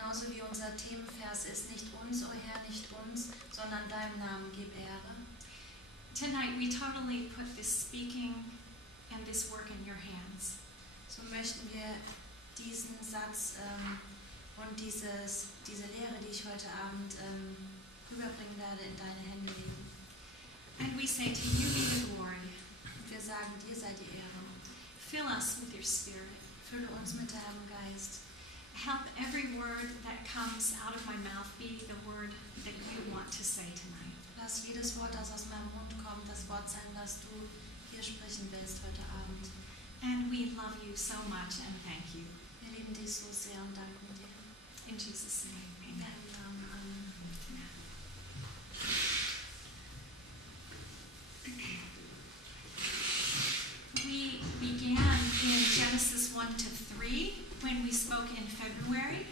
genauso wie unser Themenvers ist, nicht uns, o Herr, nicht uns, sondern deinem Namen gib Ehre. Tonight we totally put this speaking and this work in your hands. So möchten wir diesen Satz und diese Lehre, die ich heute Abend rüberbringen werde, in deine Hände legen. And we say to you be the glory. Und wir sagen, dir sei die Ehre. Fill us with your spirit. Fülle uns mit deinem Geist. Help every word that comes out of my mouth be the word that you want to say tonight. Lass jedes Wort, das aus meinem Mund kommt, das Wort sein, das du hier sprechen willst heute Abend. And we love you so much and thank you. Wir lieben dich so sehr und danken dir. In Jesus' name, In amen. deinem Namen, Amen. We began in Genesis 1 to 3 when we spoke in February.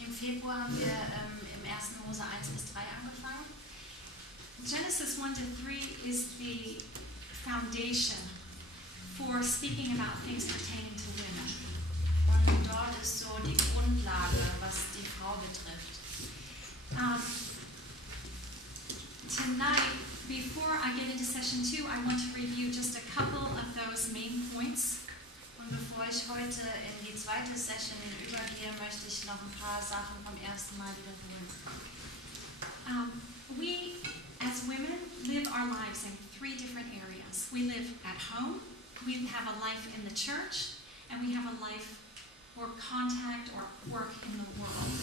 Im Februar haben wir im 1. Mose 1 bis 3 angefangen. Genesis 1 to 3 is the foundation for speaking about things pertaining to women. Und dort ist so die Grundlage, was die Frau betrifft. Tonight, before I get into session 2, I want to review just a couple of those main points. Und bevor ich heute in die zweite Session übergehe, möchte ich noch ein paar Sachen vom ersten Mal wiederholen. We, as women, live our lives in 3 different areas. We live at home, we have a life in the church, and we have a life or contact or work in the world.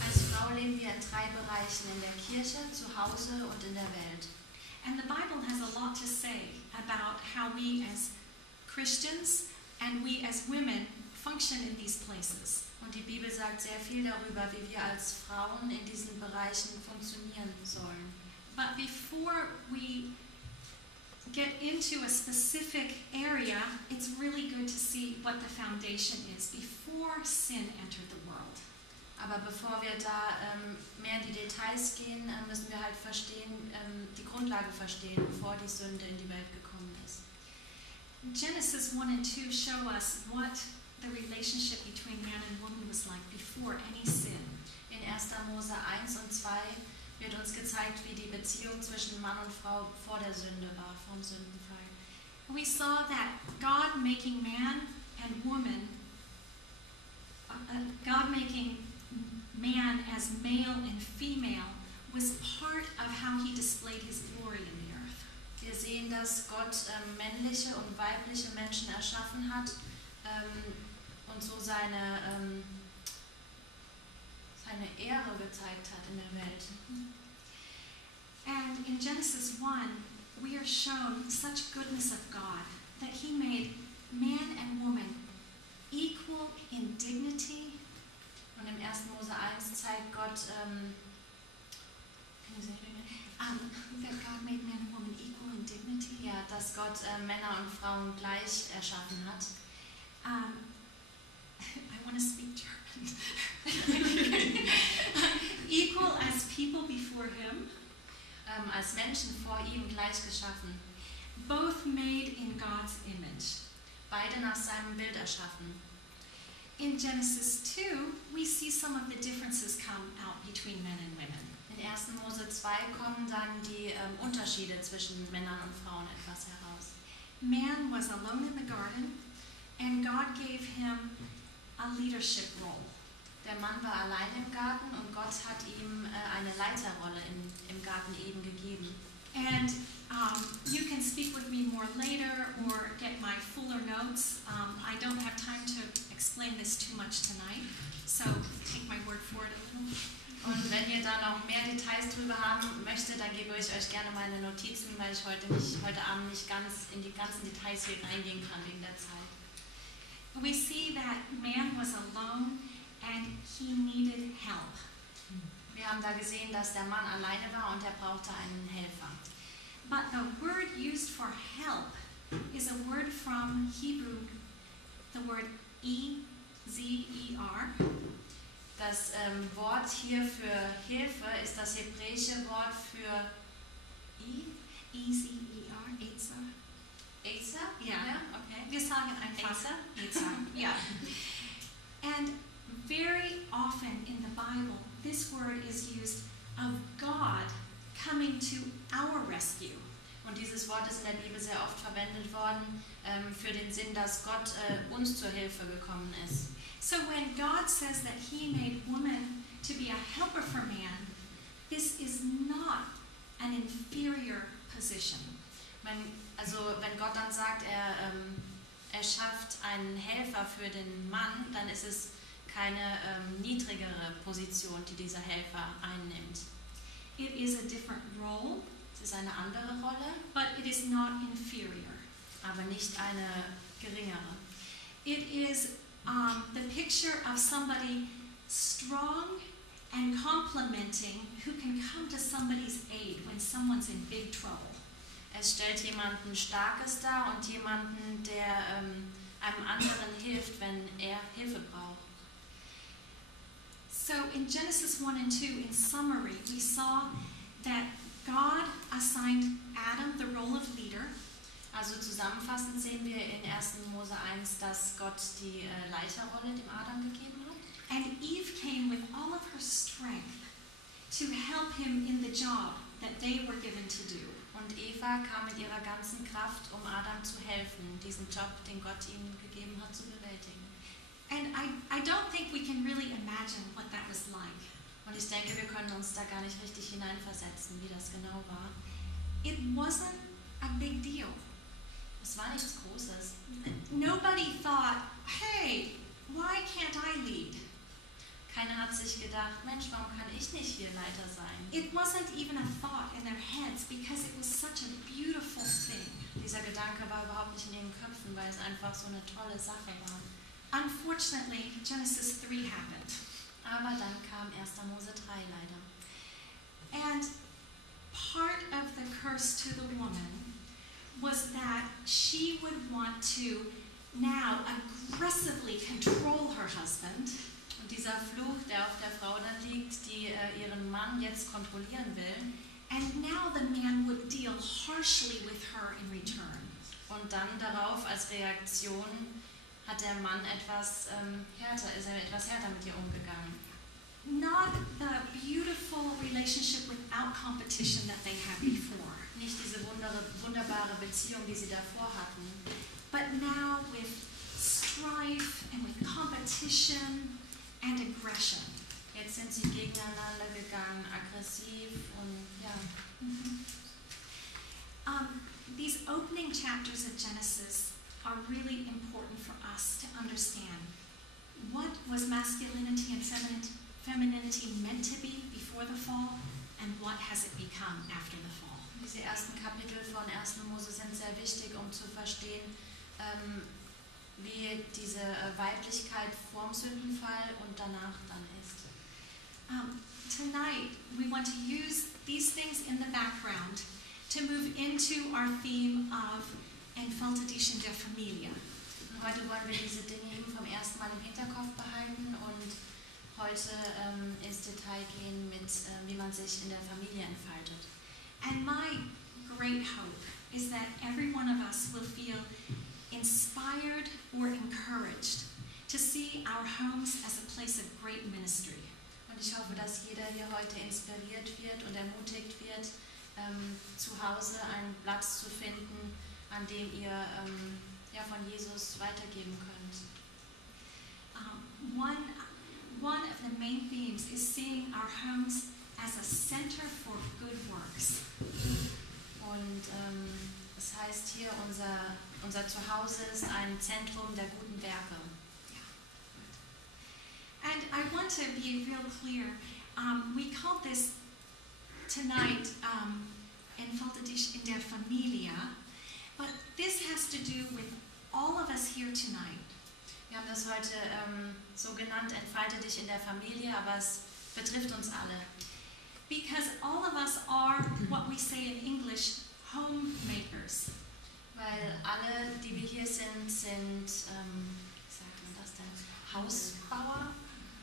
Als Frau leben wir in 3 Bereichen, in der Kirche, zu Hause und in der Welt. And the Bible has a lot to say about how we as Christians and we as women function in these places. Und die Bibel sagt sehr viel darüber, wie wir als Frauen in diesen Bereichen funktionieren sollen. But before we get into a specific area, it's really good to see what the foundation is before sin entered the world. Aber bevor wir da mehr in die Details gehen, müssen wir halt verstehen, die Grundlage verstehen, bevor die Sünde in die Welt gekommen ist. Genesis 1 and 2 show us what the relationship between man and woman was like before any sin. In 1. Mose 1 und 2 wird uns gezeigt, wie die Beziehung zwischen Mann und Frau vor der Sünde war, vom Sündenfall. We saw that God making man and woman, God making man as male and female was part of how he displayed his glory in the earth. Wir sehen, dass Gott männliche und weibliche Menschen erschaffen hat und so seine Ehre gezeigt hat in der Welt. And in Genesis 1, we are shown such goodness of God that he made man and woman equal in dignity. Und im 1. Mose 1 zeigt Gott, that God made man and woman equal in dignity. ja, dass Gott Männer und Frauen gleich erschaffen hat. I want to speak German. Equal as people before him. Als Menschen vor ihm gleich geschaffen. Both made in God's image. Beide nach seinem Bild erschaffen. In Genesis 2, we see some of the differences come out between men and women. In 1. Mose 2 kommen dann die Unterschiede zwischen Männern und Frauen etwas heraus. Man was alone in the garden, and God gave him a leadership role. Der Mann war allein im Garten und Gott hat ihm eine Leiterrolle im Garten Eden gegeben. And you can speak with me more later or get my fuller notes. I don't have time to explain this too much tonight, so take my word for it a little. Und wenn ihr da noch mehr Details drüber haben möchtet, dann gebe ich euch gerne meine Notizen, weil ich heute Abend nicht ganz in die ganzen Details hier reingehen kann wegen der Zeit. We see that man was alone and he needed help. Wir haben da gesehen, dass der Mann alleine war und er brauchte einen Helfer. But the word used for help is a word from Hebrew, the word E-Z-E-R. Das Wort hier für Hilfe ist das hebräische Wort für E-Z-E-R, Eiza. Eiza? Ja, okay. Wir sagen einfach Eiza? Yeah. And very often in the Bible, this word is used of God coming to our rescue. Und dieses Wort ist in der Bibel sehr oft verwendet worden für den Sinn, dass Gott uns zur Hilfe gekommen ist. So when God says that He made woman to be a helper for man, this is not an inferior position. Wenn Gott dann sagt, er schafft einen Helfer für den Mann, dann ist es keine niedrigere Position, die dieser Helfer einnimmt. It is a different role, Es ist eine andere Rolle, but it is not inferior. aber nicht eine geringere. It is the picture of somebody strong and complimenting who can come to somebody's aid when someone's in big trouble. Es stellt jemanden Starkes dar und jemanden, der einem anderen hilft, wenn er Hilfe braucht. So in Genesis 1 and 2, in summary, we saw that God assigned Adam the role of leader. Also zusammenfassend sehen wir in 1. Mose 1, dass Gott die Leiterrolle dem Adam gegeben hat. And Eve came with all of her strength to help him in the job that they were given to do. Und Eva kam mit ihrer ganzen Kraft, um Adam zu helfen, diesen Job, den Gott ihm gegeben hat, zu bewältigen. And I don't think we can really imagine what that was like. Und ich denke, wir können uns da gar nicht richtig hineinversetzen, wie das genau war. It wasn't a big deal. Es war nichts Großes. Nobody thought, hey, why can't I lead? Keiner hat sich gedacht, Mensch, warum kann ich nicht hier Leiter sein? It wasn't even a thought in their heads because it was such a beautiful thing. Dieser Gedanke war überhaupt nicht in ihren Köpfen, weil es einfach so eine tolle Sache war. Unfortunately, Genesis 3 happened. Aber dann kam 1. Mose 3 leider. And part of the curse to the woman was that she would want to now aggressively control her husband. Und dieser Fluch, der auf der Frau dann liegt, die ihren Mann jetzt kontrollieren will. And now the man would deal harshly with her in return. Und dann darauf als Reaktion hat der Mann etwas härter mit ihr umgegangen. Not the beautiful relationship without competition that they had before. Nicht diese wunderbare Beziehung, die sie davor hatten. But now with strife and with competition and aggression. Jetzt sind sie gegeneinander gegangen, aggressiv und ja. These opening chapters of Genesis are really important for us to understand. What was masculinity and femininity meant to be before the fall, and what has it become after the fall? Diese ersten Kapitel von 1. Mose sind sehr wichtig, um zu verstehen, wie diese Weiblichkeit vorm Sündenfall und danach dann ist. Tonight, we want to use these things in the background to move into our theme of Entfalte, Dich in der Familie. Heute wollen wir diese Dinge eben vom ersten Mal im Hinterkopf behalten und heute ins Detail gehen mit, wie man sich in der Familie entfaltet. And my great hope is that every one of us will feel inspired or encouraged to see our homes as a place of great ministry. Und ich hoffe, dass jeder hier heute inspiriert wird und ermutigt wird, zu Hause einen Platz zu finden, an dem ihr von Jesus weitergeben könnt. One of the main themes is seeing our homes as a center for good works. Und es heißt hier, unser Zuhause ist ein Zentrum der guten Werke. And I want to be real clear. We called this tonight Entfalte Dich in der Familie, but this has to do with all of us here tonight. Wir haben das heute so genannt, Entfalte dich in der Familie, aber es betrifft uns alle. Because all of us are what we say in English, homemakers. Weil alle, die wir hier sind, wie sagt man das denn? Hausbauer?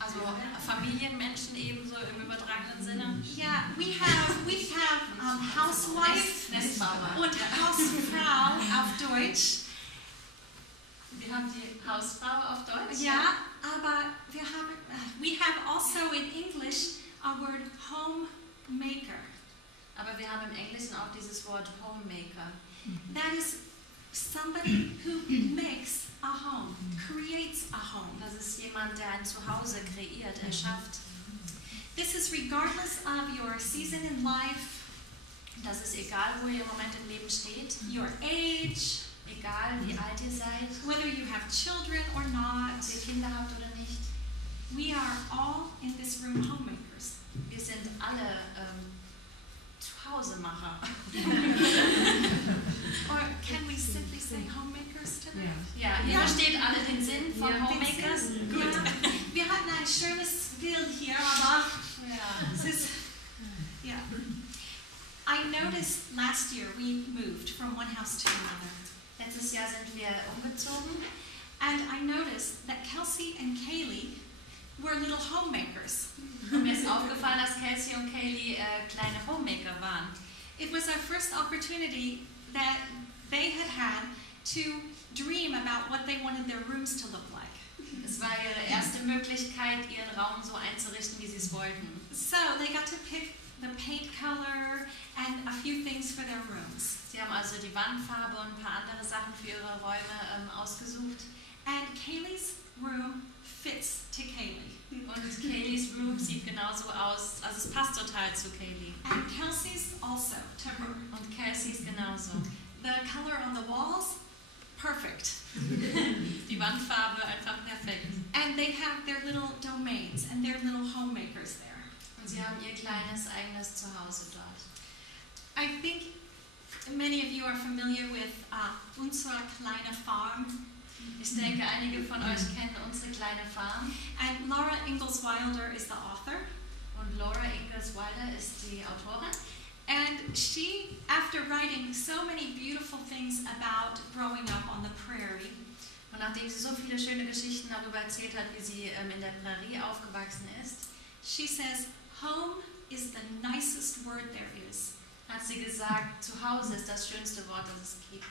Also Familienmenschen ebenso im übertragenen Sinne. Yeah, we have housewife Nestbauer. und Hausfrau auf Deutsch. Wir haben die Hausfrau auf Deutsch. Ja, aber we have also in English a word homemaker. Aber wir haben im Englischen auch dieses Wort Homemaker. That is somebody who makes a home, creates a home. Das ist jemand, der ein Zuhause kreiert, erschafft. This is regardless of your season in life, Das ist egal, wo ihr im Moment im Leben steht, your age, egal wie alt ihr seid, whether you have children or not. ob ihr Kinder habt oder nicht. We are all in this room homemakers. Wir sind alle Zuhausemacher. Or can we simply say homemakers tonight? Ja, ihr Ja. versteht alle den Sinn von Homemakers? Gut. Wir hatten ein schönes Bild hier, aber Ja. es ist, yeah. I noticed last year we moved from one house to another. Letztes Jahr sind wir umgezogen And I noticed that Kelsey and Kaylee were little homemakers. und mir ist aufgefallen, dass Kelsey und Kaylee kleine Homemaker waren. It was our first opportunity that they had to dream about what they wanted their rooms to look like. Es war ihre erste Möglichkeit, ihren Raum so einzurichten, wie sie es wollten. So they got to pick the paint color and a few things for their rooms. Sie haben also die Wandfarbe und ein paar andere Sachen für ihre Räume ausgesucht. And Kaylee's room fits to Kaylee. Und Kaylees Room sieht genauso aus, also es passt total zu Kaylee. And Kelsey's also to her. Und Kelseys genauso. The color on the walls, perfect. Die Wandfarbe einfach perfekt. And they have their little domains and their little homemakers there. Und sie haben ihr kleines eigenes Zuhause dort. I think many of you are familiar with unsere kleine Farm. Ich denke, einige von euch kennen unsere kleine Farm. And Laura Ingalls Wilder is the author. Und Laura Ingalls Wilder ist die Autorin. And she, after writing so many beautiful things about growing up on the prairie, Und nachdem sie so viele schöne Geschichten darüber erzählt hat, wie sie in der Prärie aufgewachsen ist, she says, home is the nicest word there is. hat sie gesagt, Zuhause ist das schönste Wort, das es gibt.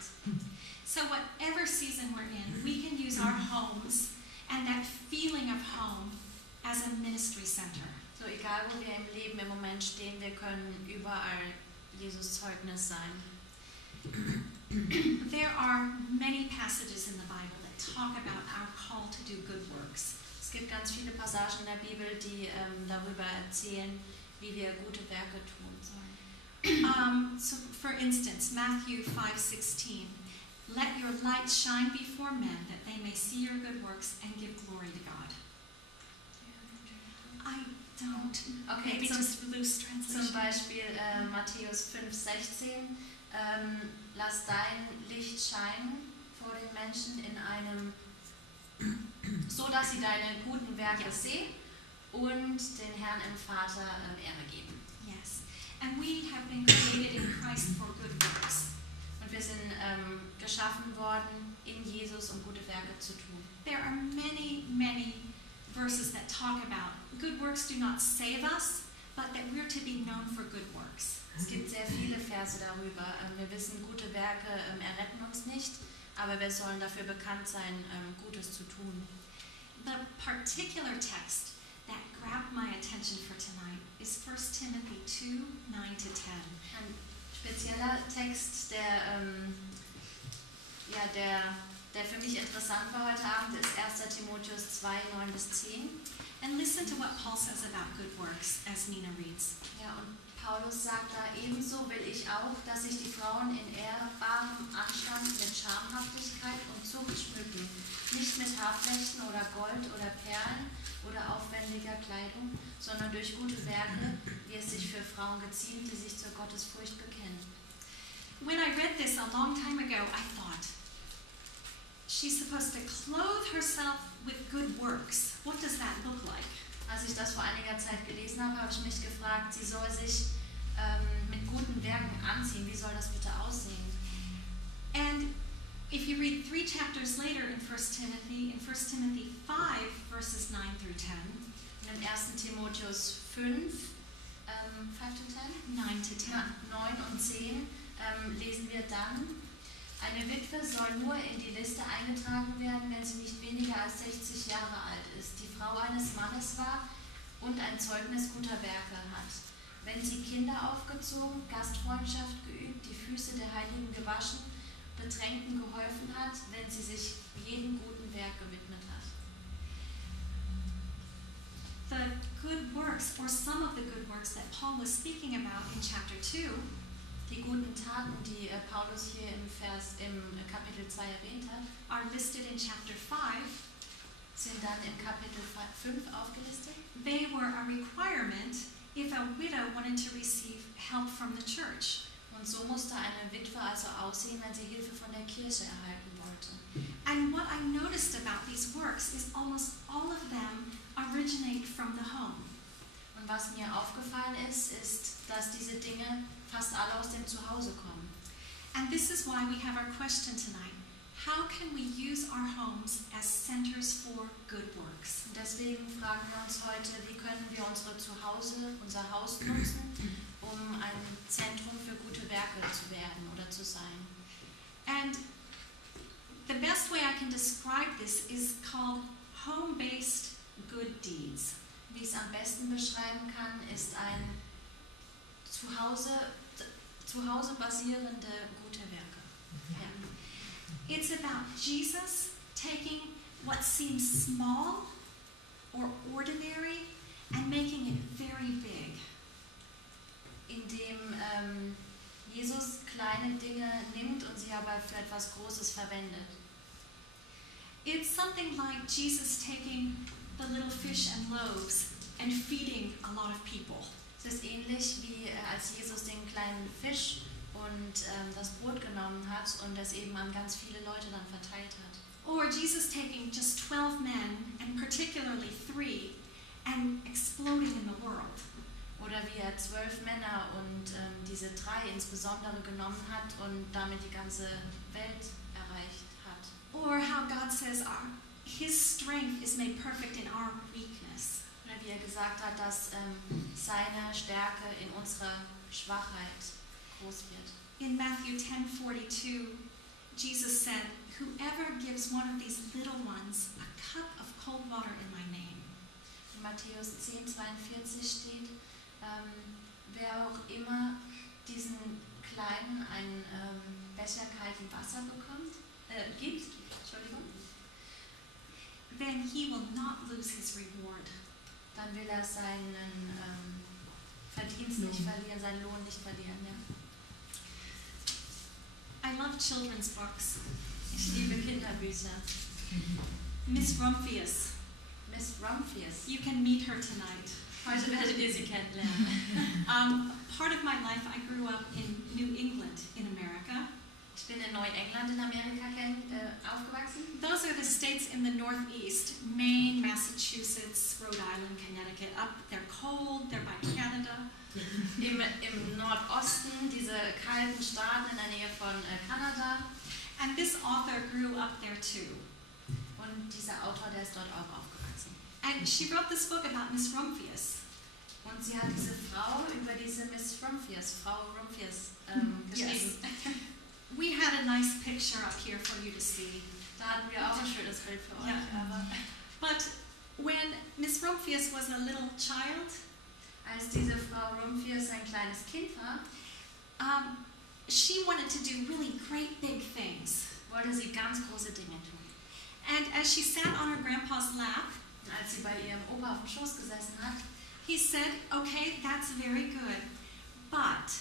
So whatever season we're in, we can use our homes and that feeling of home as a ministry center. So egal, wo wir im Leben im Moment stehen, wir können überall Jesus Zeugnis sein. There are many passages in the Bible that talk about our call to do good works. Es gibt ganz viele Passagen in der Bibel, die darüber erzählen, wie wir gute Werke tun sollen. So for instance, Matthew 5:16, let your light shine before men that they may see your good works and give glory to God. I don't. Okay, Maybe just loose zum translation. Beispiel Matthäus 5,16. Lass dein Licht scheinen vor den Menschen so dass sie deine guten Werke sehen und den Herrn im Vater Ehre geben. Yes. And we have been created in Christ for good works. Und wir sind geschaffen worden in Jesus, um gute Werke zu tun. There are many, many verses that talk about good works do not save us, but that we're to be known for good works. Es gibt sehr viele Verse darüber. Wir wissen, gute Werke erretten uns nicht, aber wir sollen dafür bekannt sein, Gutes zu tun. The particular text that grabbed my attention for tonight is 1 Timothy 2:9-10. Ein spezieller Text, der für mich interessant war heute Abend, ist 1. Timotheus 2:9-10. And listen to what Paul says about good works as Nina reads. Ja, und Paulus sagt da, ebenso will ich auch, dass sich die Frauen in ehrbarem Anstand mit Schamhaftigkeit und Zucht schmücken, nicht mit Haarflechten oder Gold oder Perlen oder aufwendiger Kleidung, sondern durch gute Werke, wie es sich für Frauen geziemt, die sich zur Gottesfurcht bekennen. When I read this a long time ago, I thought, she's supposed to clothe herself with good works. What does that look like? Als ich das vor einiger Zeit gelesen habe, habe ich mich gefragt, sie soll sich mit guten Werken anziehen. Wie soll das bitte aussehen? And if you read 3 chapters later in 1 Timothy 5, verses 9-10, Und im 1. Timotheus 5, 5-10? 9-10, 9 und 10 lesen wir dann, Eine Witwe soll nur in die Liste eingetragen werden, wenn sie nicht weniger als 60 Jahre alt ist, die Frau eines Mannes war und ein Zeugnis guter Werke hat. Wenn sie Kinder aufgezogen, Gastfreundschaft geübt, die Füße der Heiligen gewaschen, Bedrängten geholfen hat, wenn sie sich jedem guten Werk gewidmet hat. The good works, or some of the good works that Paul was speaking about in chapter 2, Die guten Taten, die Paulus hier im Kapitel 2 erwähnt hat, are listed in chapter 5. sind dann im Kapitel 5 aufgelistet. They were a requirement if a widow wanted to receive help from the church. Und so musste eine Witwe also aussehen, wenn sie Hilfe von der Kirche erhalten wollte. And what I noticed about these works is almost all of them originate from the home. Und was mir aufgefallen ist, dass diese Dinge fast alle aus dem Zuhause kommen. And this is why we have our question tonight. How can we use our homes as centers for good works? Und deswegen fragen wir uns heute, wie können wir unser Haus nutzen, um ein Zentrum für gute Werke zu werden oder zu sein. And the best way I can describe this is called home-based good deeds. Wie ich es am besten beschreiben kann, ist ein Zuhause basierende gute Werke. Ja. It's about Jesus taking what seems small or ordinary and making it very big. Indem Jesus kleine Dinge nimmt und sie aber für etwas Großes verwendet. It's something like Jesus taking the little fish and loaves and feeding a lot of people. Es ist ähnlich wie als Jesus den kleinen Fisch und das Brot genommen hat und es eben an ganz viele Leute dann verteilt hat. Or Jesus taking just 12 men, and particularly 3, and exploding in the world. Oder wie er 12 Männer und diese 3 insbesondere genommen hat und damit die ganze Welt erreicht hat. Or how God says His strength is made perfect in our weakness. Oder wie er gesagt hat, dass seine Stärke in unserer Schwachheit groß wird. In Matthew 10:42, Jesus said, "Whoever gives one of these little ones a cup of cold water in my name." In Matthäus 10:42 steht, wer auch immer diesen Kleinen einen Becher kalten Wasser gibt, then he will not lose his reward. Dann will er seinen Verdienst nicht verlieren, seinen Lohn nicht verlieren. Ja. I love children's books. Ich liebe Kinderbücher. Miss Rumphius. Miss Rumphius. You can meet her tonight. Heute werdet ihr sie kennenlernen. Part of my life, I grew up in New England in America. Ich bin in Neuengland in Amerika aufgewachsen. Those are the states in the Northeast: Maine, Massachusetts, Rhode Island, Connecticut. They're cold. They're by Canada. Im Nordosten diese kalten Staaten in der Nähe von Kanada. And this author grew up there too. Und dieser Autor, der ist dort auch aufgewachsen. And she wrote this book about Miss Rumphius. Und sie hat diese Frau über diese Miss Rumphius, Frau Rumphius, geschrieben. Yes. We had a nice picture up here for you to see. Da hatten wir auch ein schönes Bild für euch. Yeah. But when Miss Rumphius was a little child, als diese Frau Rumphius ein kleines Kind war, she wanted to do really great big things. Wollte sie ganz große Dinge tun. And as she sat on her grandpa's lap, und als sie bei ihrem Opa auf dem Schoß gesessen hat, he said, "Okay, that's very good, but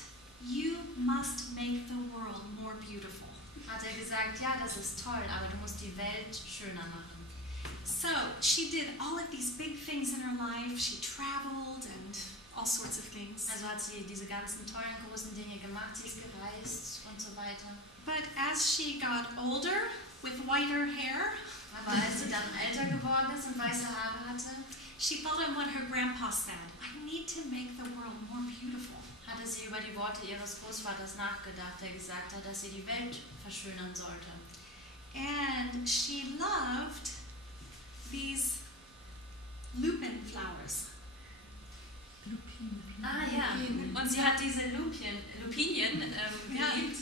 you must make the world more beautiful." Hat er gesagt, ja, das ist toll, aber du musst die Welt schöner machen. So she did all of these big things in her life. She traveled and all sorts of things. Also hat sie diese ganzen tollen großen Dinge gemacht, sie ist gereist und so weiter. But as she got older, with whiter hair, aber als sie dann älter geworden ist und weiße Haare hatte, she thought on what her grandpa said. I need to make the world more beautiful. Hatte sie über die Worte ihres Großvaters nachgedacht, der gesagt hat, dass sie die Welt verschönern sollte. And she loved these lupin flowers. Ja. Und sie hat diese Lupinien geliebt.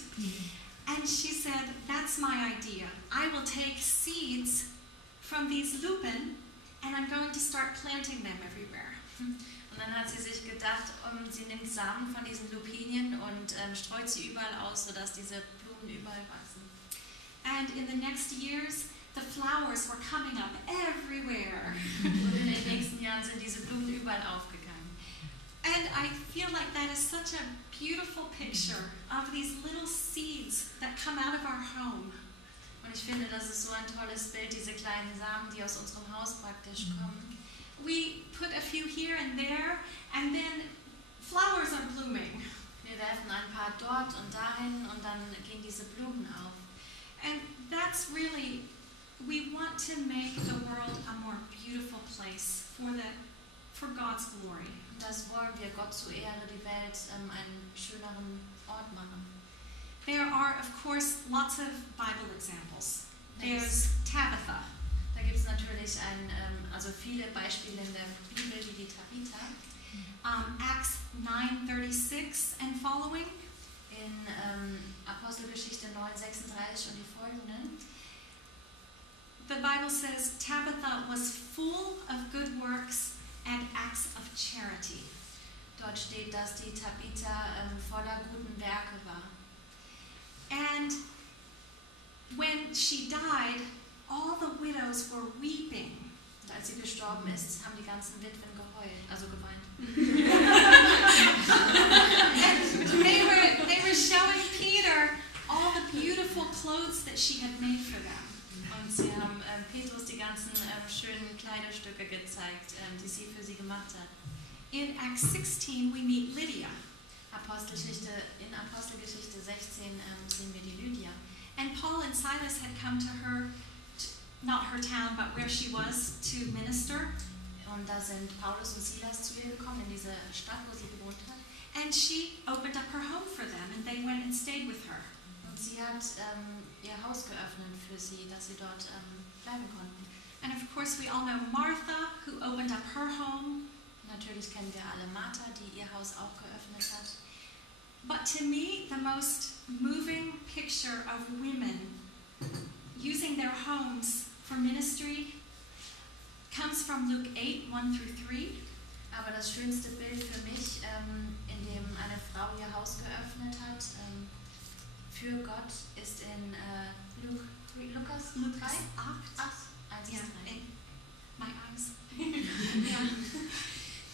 And she said, that's my idea. I will take seeds from these lupin and I'm going to start planting them everywhere. Und dann hat sie sich gedacht, sie nimmt Samen von diesen Lupinien und streut sie überall aus, sodass diese Blumen überall wachsen. And in the next years, the flowers were coming up everywhere. Und in den nächsten Jahren sind diese Blumen überall aufgegangen. And I feel like that is such a beautiful picture of these little seeds that come out of our home. Und ich finde, das ist so ein tolles Bild, diese kleinen Samen, die aus unserem Haus praktisch kommen. We put a few here and there, and then flowers are blooming. Wir werfen ein paar dort und dahin und dann gehen diese Blumen auf. And that's really, we want to make the world a more beautiful place for God's glory. Und das wollen wir Gott zu Ehre, die Welt einen schöneren Ort machen. There are, of course, lots of Bible examples. There's Tabitha. Da gibt es natürlich also viele Beispiele in der Bibel, wie die Tabitha. Acts 9:36 and following. In Apostelgeschichte 9:36 und die folgenden. The Bible says Tabitha was full of good works and acts of charity. Dort steht, dass die Tabitha voller guten Werke war. And when she died, all the widows were weeping. Und als sie gestorben ist, haben die ganzen Witwen geheult, also geweint. And they were showing Peter all the beautiful clothes that she had made for them. Und sie haben Petrus die ganzen schönen Kleiderstücke gezeigt, die sie für sie gemacht hat. In Acts 16 we meet Lydia. In Apostelgeschichte 16 sehen wir die Lydia. And Paul and Silas had come to her, not her town, but where she was, to minister. Und da sind Paulus und Silas zu ihr gekommen, in diese Stadt, wo sie gewohnt hat. And she opened up her home for them, and they went and stayed with her. Und sie hat ihr Haus geöffnet für sie, dass sie dort bleiben konnten. And of course we all know Martha, who opened up her home. Natürlich kennen wir alle Martha, die ihr Haus auch geöffnet hat. But to me, the most moving picture of women using their homes for ministry comes from Luke 8:1-3. Aber das schönste Bild für mich, in dem eine Frau ihr Haus geöffnet hat, für Gott, ist in Lukas 3? 1 bis 3. My eyes. Ja.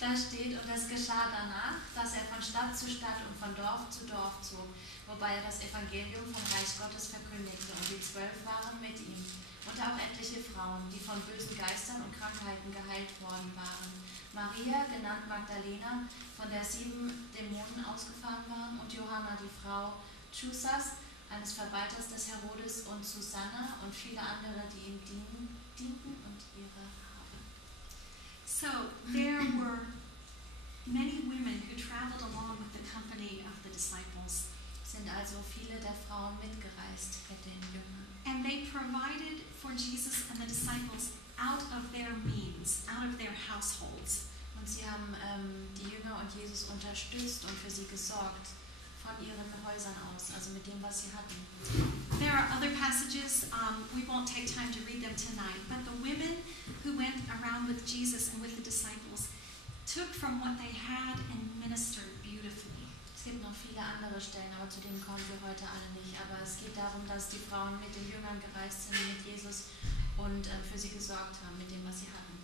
Da steht, und es geschah danach, dass er von Stadt zu Stadt und von Dorf zu Dorf zog, wobei er das Evangelium vom Reich Gottes verkündigte, und die 12 waren mit ihm. Und auch etliche Frauen, die von bösen Geistern und Krankheiten geheilt worden waren. Maria, genannt Magdalena, von der 7 Dämonen ausgefahren waren, und Johanna, die Frau Chusas, eines Verwalters des Herodes, und Susanna und viele andere, die ihm dienten und ihre Habe. So there were many women who traveled along with the company of the disciples. Sind also viele der Frauen mitgereist mit den Jüngern. And they provided for Jesus and the disciples out of their means, out of their households. Und sie haben die Jünger und Jesus unterstützt und für sie gesorgt von ihren Häusern aus, also mit dem, was sie hatten. There are other passages, we won't take time to read them tonight, but the women who went around with Jesus and with the disciples took from what they had and ministered beautifully. Es gibt noch viele andere Stellen, aber zu denen kommen wir heute alle nicht. Aber es geht darum, dass die Frauen mit den Jüngern gereist sind, mit Jesus, und für sie gesorgt haben mit dem, was sie hatten.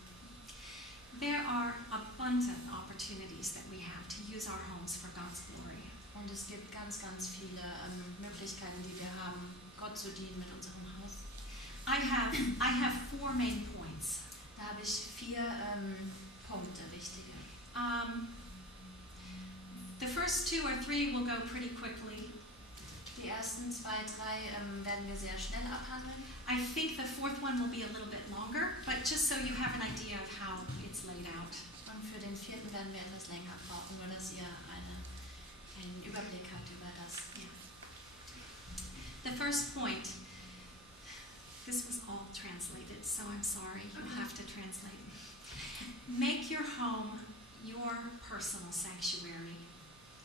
There are abundant opportunities that we have to use our homes for God's glory. Und es gibt ganz, ganz viele Möglichkeiten, die wir haben, Gott zu dienen mit unserem Haus. I have 4 main points. Da habe ich 4 Punkte, wichtige. The first 2 or 3 will go pretty quickly. Die ersten 2, 3 werden wir sehr schnell abhandeln. I think the 4th one will be a little bit longer, but just so you have an idea of how it's laid out. Und für den 4. werden wir etwas länger brauchen, nur dass ihr einen Überblick habt über das. Yeah. The first point, this was all translated, so I'm sorry, you have to translate. Make your home your personal sanctuary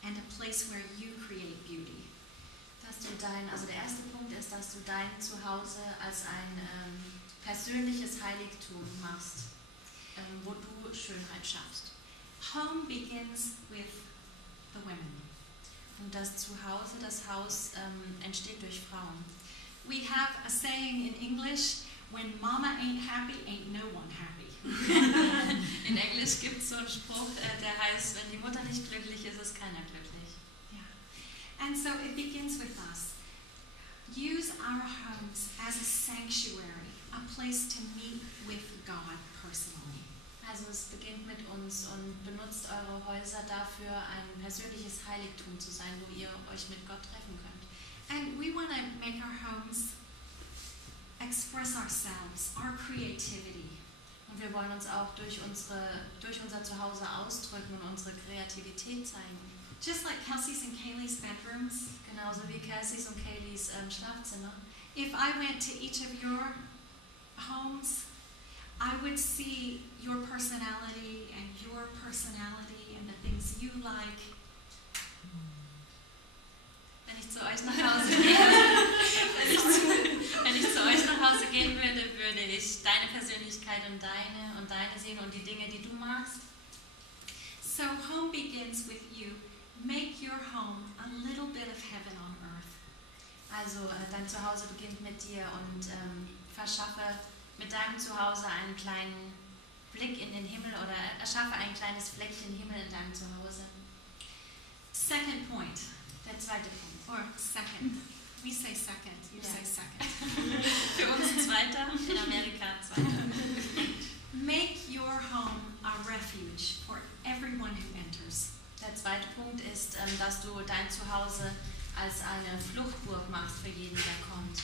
and a place where you create beauty. Also der erste Punkt ist, dass du dein Zuhause als ein persönliches Heiligtum machst, wo du Schönheit schaffst. Home begins with the women. Und das Zuhause, das Haus entsteht durch Frauen. We have a saying in English, when mama ain't happy, ain't no one happy. In Englisch gibt es so einen Spruch, der heißt, wenn die Mutter nicht glücklich ist, ist keiner glücklich. Yeah. And so it begins with us. Use our homes as a sanctuary, a place to meet with God personally. Also es beginnt mit uns und benutzt eure Häuser dafür, ein persönliches Heiligtum zu sein, wo ihr euch mit Gott treffen könnt. And we want to make our homes express ourselves, our creativity. Und wir wollen uns auch durch unser Zuhause ausdrücken und unsere Kreativität zeigen. Just like Kelsey's and Kaylee's bedrooms. Genauso wie Kelseys und Kayleys Schlafzimmer. If I went to each of your homes, I would see your personality and the things you like. Wenn ich zu euch nach Hause gehen würde, würde ich deine Persönlichkeit und deine sehen und die Dinge, die du magst. So home begins with you. Make your home a little bit of heaven on earth. Also dein Zuhause beginnt mit dir und verschaffe mit deinem Zuhause einen kleinen Blick in den Himmel oder erschaffe ein kleines Fleckchen Himmel in deinem Zuhause. Second point. Der zweite Punkt. Or second. We say second. You say second. Für uns zweiter, in Amerika zweiter. Make your home a refuge for everyone who enters. Der zweite Punkt ist, dass du dein Zuhause als eine Fluchtburg machst für jeden, der kommt.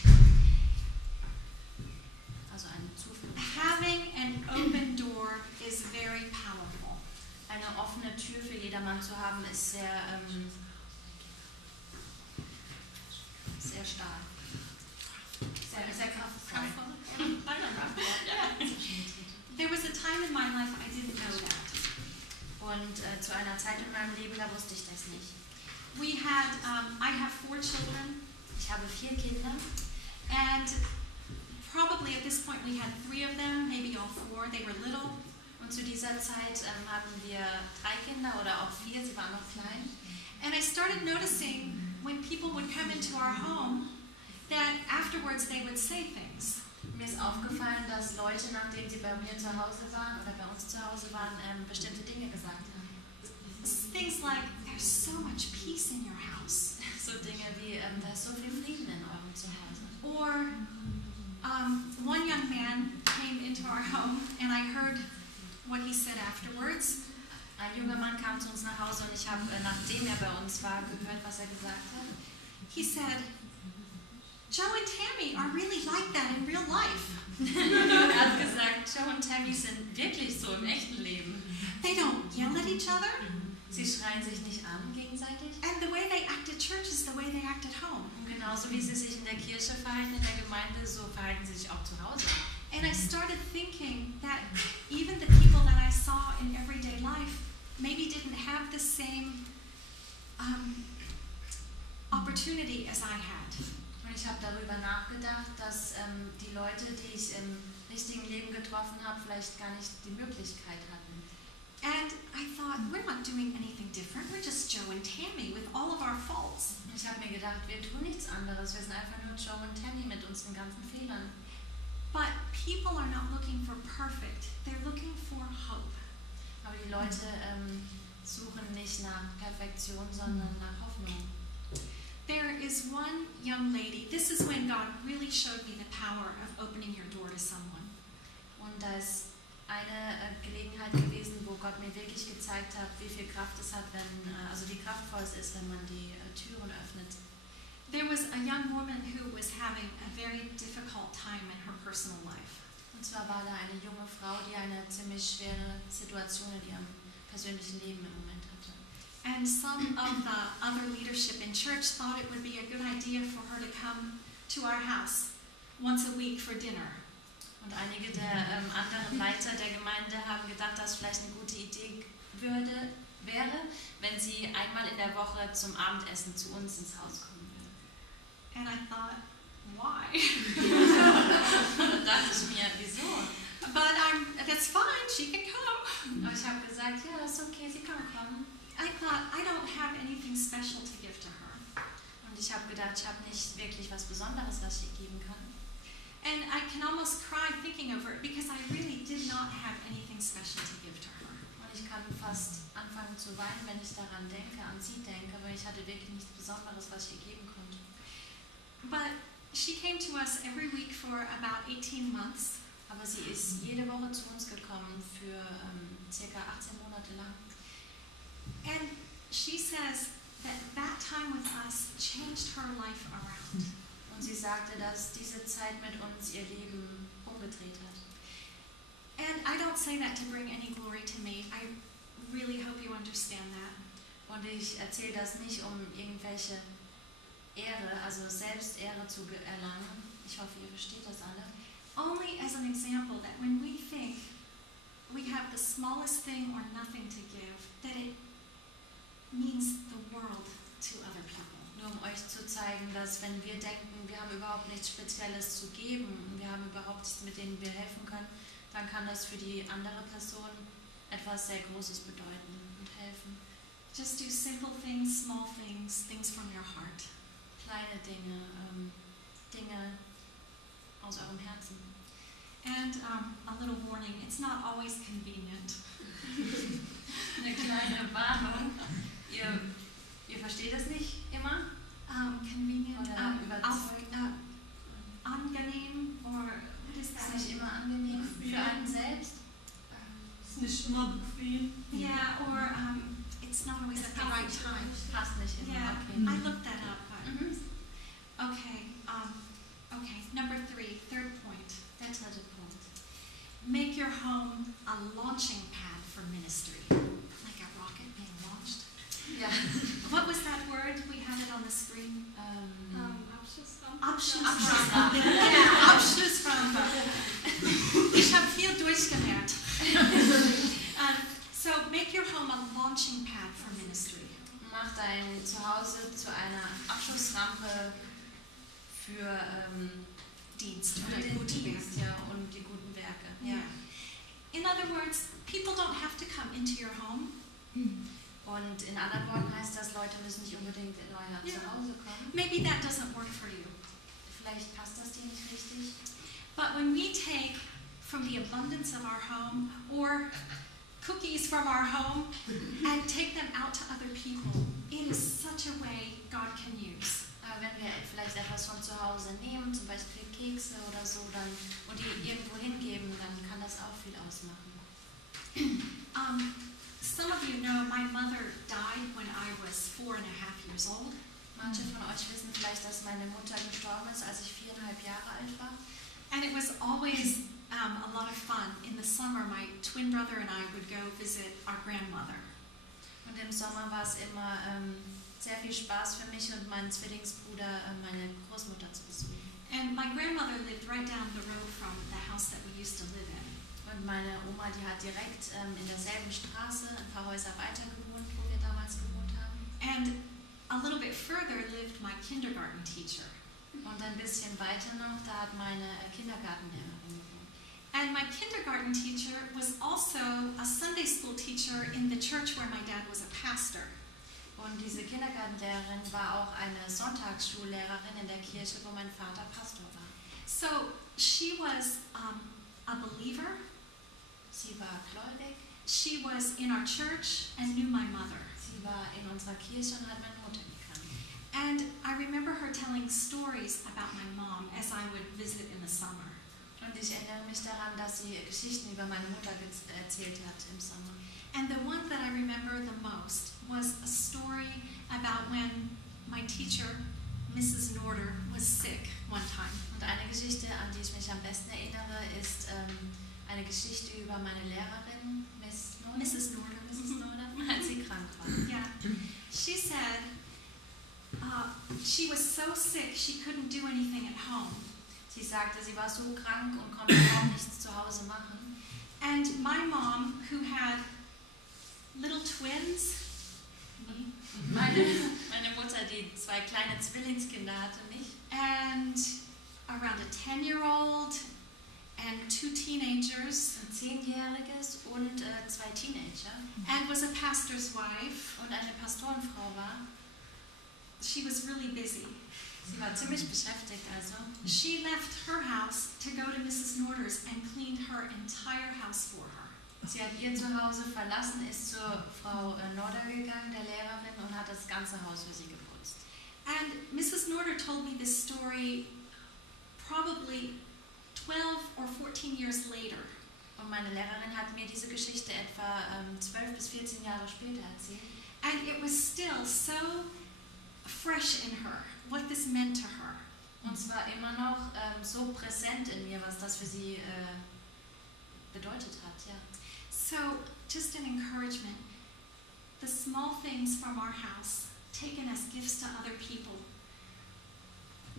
Also eine Zuflucht. Having an open door is very powerful. Eine offene Tür für jedermann zu haben, ist sehr stark. Sehr kraftvoll. There was a time in my life I didn't know that. Und zu einer Zeit in meinem Leben, da wusste ich das nicht. I have 4 children. Ich habe 4 Kinder. And probably at this point we had 3 of them, maybe all 4. They were little. Und zu dieser Zeit hatten wir 3 Kinder oder auch 4, sie waren noch klein. And I started noticing when people would come into our home that afterwards they would say things. Mir ist aufgefallen, dass Leute, nachdem sie bei mir zu Hause waren oder bei uns zu Hause waren, bestimmte Dinge gesagt haben. Things like, there's so much peace in your house. So Dinge wie, da ist so viel Frieden in eurem Zuhause. Or one young man came into our home and I heard what he said afterwards. Ein junger Mann kam zu uns nach Hause und ich habe, nachdem er bei uns war, gehört, was er gesagt hat. He said, Joe and Tammy are really like that in real life. Er hat gesagt, Joe und Tammy sind wirklich so im echten Leben. They don't yell at each other. Sie schreien sich nicht an gegenseitig. And the way they act at church is the way they act at home. Und genauso wie sie sich in der Kirche verhalten, in der Gemeinde, so verhalten sie sich auch zu Hause. And I started thinking that even the people that I saw in everyday life maybe didn't have the same opportunity as I had. Und ich habe darüber nachgedacht, dass die Leute, die ich im richtigen Leben getroffen habe, vielleicht gar nicht die Möglichkeit hatten. And I thought, we're not doing anything different. We're just Joe and Tammy with all of our faults. Ich habe mir gedacht, wir tun nichts anderes. Wir sind einfach nur Joe und Tammy mit unseren ganzen Fehlern. But people are not looking for perfect. They're looking for hope. Aber die Leute suchen nicht nach Perfektion, sondern nach Hoffnung. There is one young lady. This is when God really showed me the power of opening your door to someone. Und da ist eine Gelegenheit gewesen, wo Gott mir wirklich gezeigt hat, wie viel Kraft es hat, also wie kraftvoll es ist, wenn man die Türen öffnet. There was a young woman who was having a very difficult time in her personal life. Und zwar war da eine junge Frau, die eine ziemlich schwere Situation in ihrem persönlichen Leben im Moment hatte. And some of the other leadership in church thought it would be a good idea for her to come to our house once a week for dinner. Und einige der anderen Leiter der Gemeinde haben gedacht, dass vielleicht eine gute Idee wäre, wenn sie einmal in der Woche zum Abendessen zu uns ins Haus kommen würde. And I thought, why? Da dachte ich mir, wieso? But that's fine, she can come. Aber ich habe gesagt, ja, das ist okay, sie kann kommen. I thought, I don't have anything special to give to her. Und ich habe gedacht, ich habe nicht wirklich was Besonderes, was ich ihr geben kann. And I can almost cry thinking over it because I really did not have anything special to give to her. Und ich kann fast anfangen zu weinen, wenn ich daran denke, an sie denke, weil ich hatte wirklich nichts Besonderes, was ich ihr geben konnte. But she came to us every week for about 18 months. Aber sie ist jede Woche zu uns gekommen für circa 18 Monate lang. And she says that that time with us changed her life around. Und sie sagte, dass diese Zeit mit uns ihr Leben umgedreht hat. And I don't say that to bring any glory to me. I really hope you understand that. Und ich erzähle das nicht, um irgendwelche Ehre, also Selbstehre zu erlangen. Ich hoffe, ihr versteht das alle. Only as an example that when we think we have the smallest thing or nothing to give, that it means the world to other people. Nur um euch zu zeigen, dass wenn wir denken, wir haben überhaupt nichts Spezielles zu geben und wir haben überhaupt nichts, mit denen wir helfen können, dann kann das für die andere Person etwas sehr Großes bedeuten und helfen. Just do simple things, small things, things from your heart. Kleine Dinge, Dinge aus eurem Herzen. And a little warning, it's not always convenient. Eine kleine Warnung. Ihr versteht das nicht immer? Convenient, Oder überzeugt. angenehm, or what is Ist that? nicht immer angenehm für einen selbst. Ist nicht immer bequem. Yeah, or it's not always at the right time. Passt nicht immer. Yeah, Okay. I looked that up. Mhm. Okay, number 3, third point. Der dritte Punkt. Make your home a launching pad for ministry. Like a rocket being launched. Ja. What was that word? We had it on the screen. Abschlussrampe. Abschlussrampe. Ja, Abschlussrampe. Ich habe viel durchgelernt. So make your home a launching pad for ministry. Mach dein Zuhause zu einer Abschussrampe für Dienst oder oder den gute Dienst, Werke. ja, und die guten Werke. Yeah. In other words, people don't have to come into your home. Und in anderen Worten heißt das, Leute müssen nicht unbedingt in euer Ja. Zuhause kommen. Maybe that doesn't work for you. Vielleicht passt das dir nicht richtig. But when we take from the abundance of our home or cookies from our home and take them out to other people, it is such a way God can use. Aber wenn wir vielleicht etwas von zu Hause nehmen, zum Beispiel Kekse oder so, dann, und die irgendwo hingeben, dann kann das auch viel ausmachen. Some of you know my mother died when I was 4.5 years old. Manche von euch wissen vielleicht, dass meine Mutter gestorben ist, als ich 4,5 Jahre alt war. And it was always a lot of fun. In the summer, my twin brother and I would go visit our grandmother. Und im Sommer war es immer sehr viel Spaß für mich und meinen Zwillingsbruder, meine Großmutter zu besuchen. And my grandmother lived right down the road from the house that we used to live in. Und meine Oma, die hat direkt in derselben Straße, ein paar Häuser weiter gewohnt, wo wir damals gewohnt haben. And a little bit further lived my kindergarten teacher. Und ein bisschen weiter noch, da hat meine Kindergartenlehrerin gewohnt. And my kindergarten teacher was also a Sunday school teacher in the church where my dad was a pastor. Und diese Kindergartenlehrerin war auch eine Sonntagsschullehrerin in der Kirche, wo mein Vater Pastor war. So she was a believer. Sie war gläubig, She was in our church and knew my mother. sie war in unserer Kirche und hat meine Mutter gekannt. And I remember her telling stories about my mom as I would visit in the summer. Und ich erinnere mich daran, dass sie Geschichten über meine Mutter erzählt hat im Sommer. And the one that I remember the most was a story about when my teacher, Mrs. Norder, was sick one time. Und eine Geschichte, an die ich mich am besten erinnere, ist eine Geschichte über meine Lehrerin, Mrs. Norder. Mrs. Norder, als sie krank war. Yeah. She said she was so sick she couldn't do anything at home. Sie sagte, sie war so krank und konnte überhaupt nichts zu Hause machen. And my mom, who had little twins, Meine Mutter, die 2 kleine Zwillingskinder hatte, nicht? and around a 10-year-old and 2 teenagers, Ein 10-jähriges und 2 Teenager. and was a pastor's wife. Und eine Pastorenfrau war. She was really busy. Sie war ziemlich beschäftigt also. She left her house to go to Mrs. Norder's and cleaned her entire house for her. Sie hat ihr Zuhause verlassen, ist zur Frau Norder gegangen, der Lehrerin, und hat das ganze Haus für sie geputzt. And Mrs. Norder told me this story probably 12 or 14 years later. Und meine Lehrerin hat mir diese Geschichte etwa 12 bis 14 Jahre später erzählt. And it was still so fresh in her, what this meant to her. Und es war immer noch so präsent in mir, was das für sie bedeutet hat. Ja. So, just an encouragement. The small things from our house, taken as gifts to other people,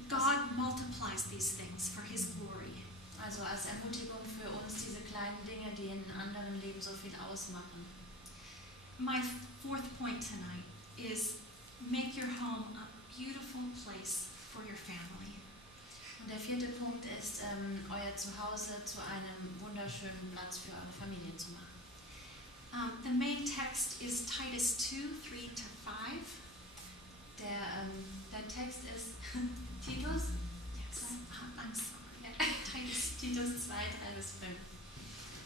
God multiplies these things for His glory. Also als Ermutigung für uns diese kleinen Dinge, die in anderen Leben so viel ausmachen. My 4th point tonight is make your home a beautiful place for your family. Und der 4. Punkt ist, euer Zuhause zu einem wunderschönen Platz für eure Familie zu machen. The main text is Titus 2, 3 to 5. Der Text ist Titus? Yes, I'm sorry. Titus 2, 3 bis 5.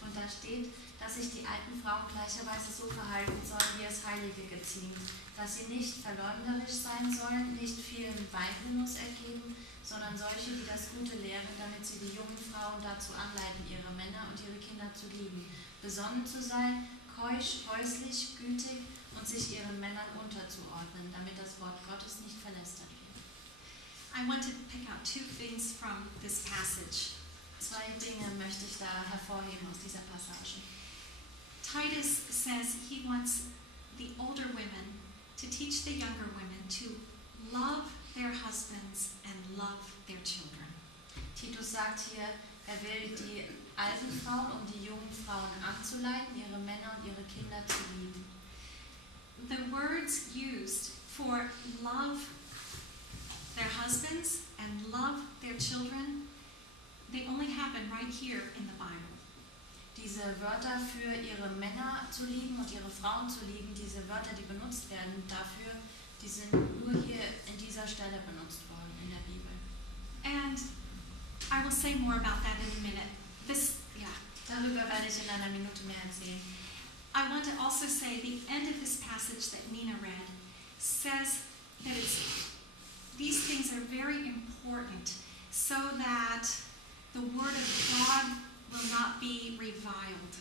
Und da steht, dass sich die alten Frauen gleicherweise so verhalten sollen, wie es Heilige geziemt, dass sie nicht verleumderisch sein sollen, nicht vielen Weingenuss ergeben, sondern solche, die das Gute lehren, damit sie die jungen Frauen dazu anleiten, ihre Männer und ihre Kinder zu lieben, besonnen zu sein, keusch, häuslich, gütig und sich ihren Männern unterzuordnen, damit das Wort Gottes nicht verlästert wird. I want to pick out 2 things from this passage. 2 Dinge möchte ich da hervorheben aus dieser Passage. Titus says he wants the older women to teach the younger women to love their husbands and love their children. Titus sagt hier, er will die alten Frauen und die jungen Frauen anzuleiten, ihre Männer und ihre Kinder zu lieben. The words used for love their husbands and love their children, they only happen right here in the Bible. Diese Wörter für ihre Männer zu lieben und ihre Frauen zu lieben, diese Wörter, die benutzt werden dafür, die sind nur hier in dieser Stelle benutzt worden in der Bibel. And I will say more about that in a minute. Darüber werde ich in einer Minute mehr erzählen. I want to also say the end of this passage that Nina read says that these things are very important so that the Word of God will not be reviled.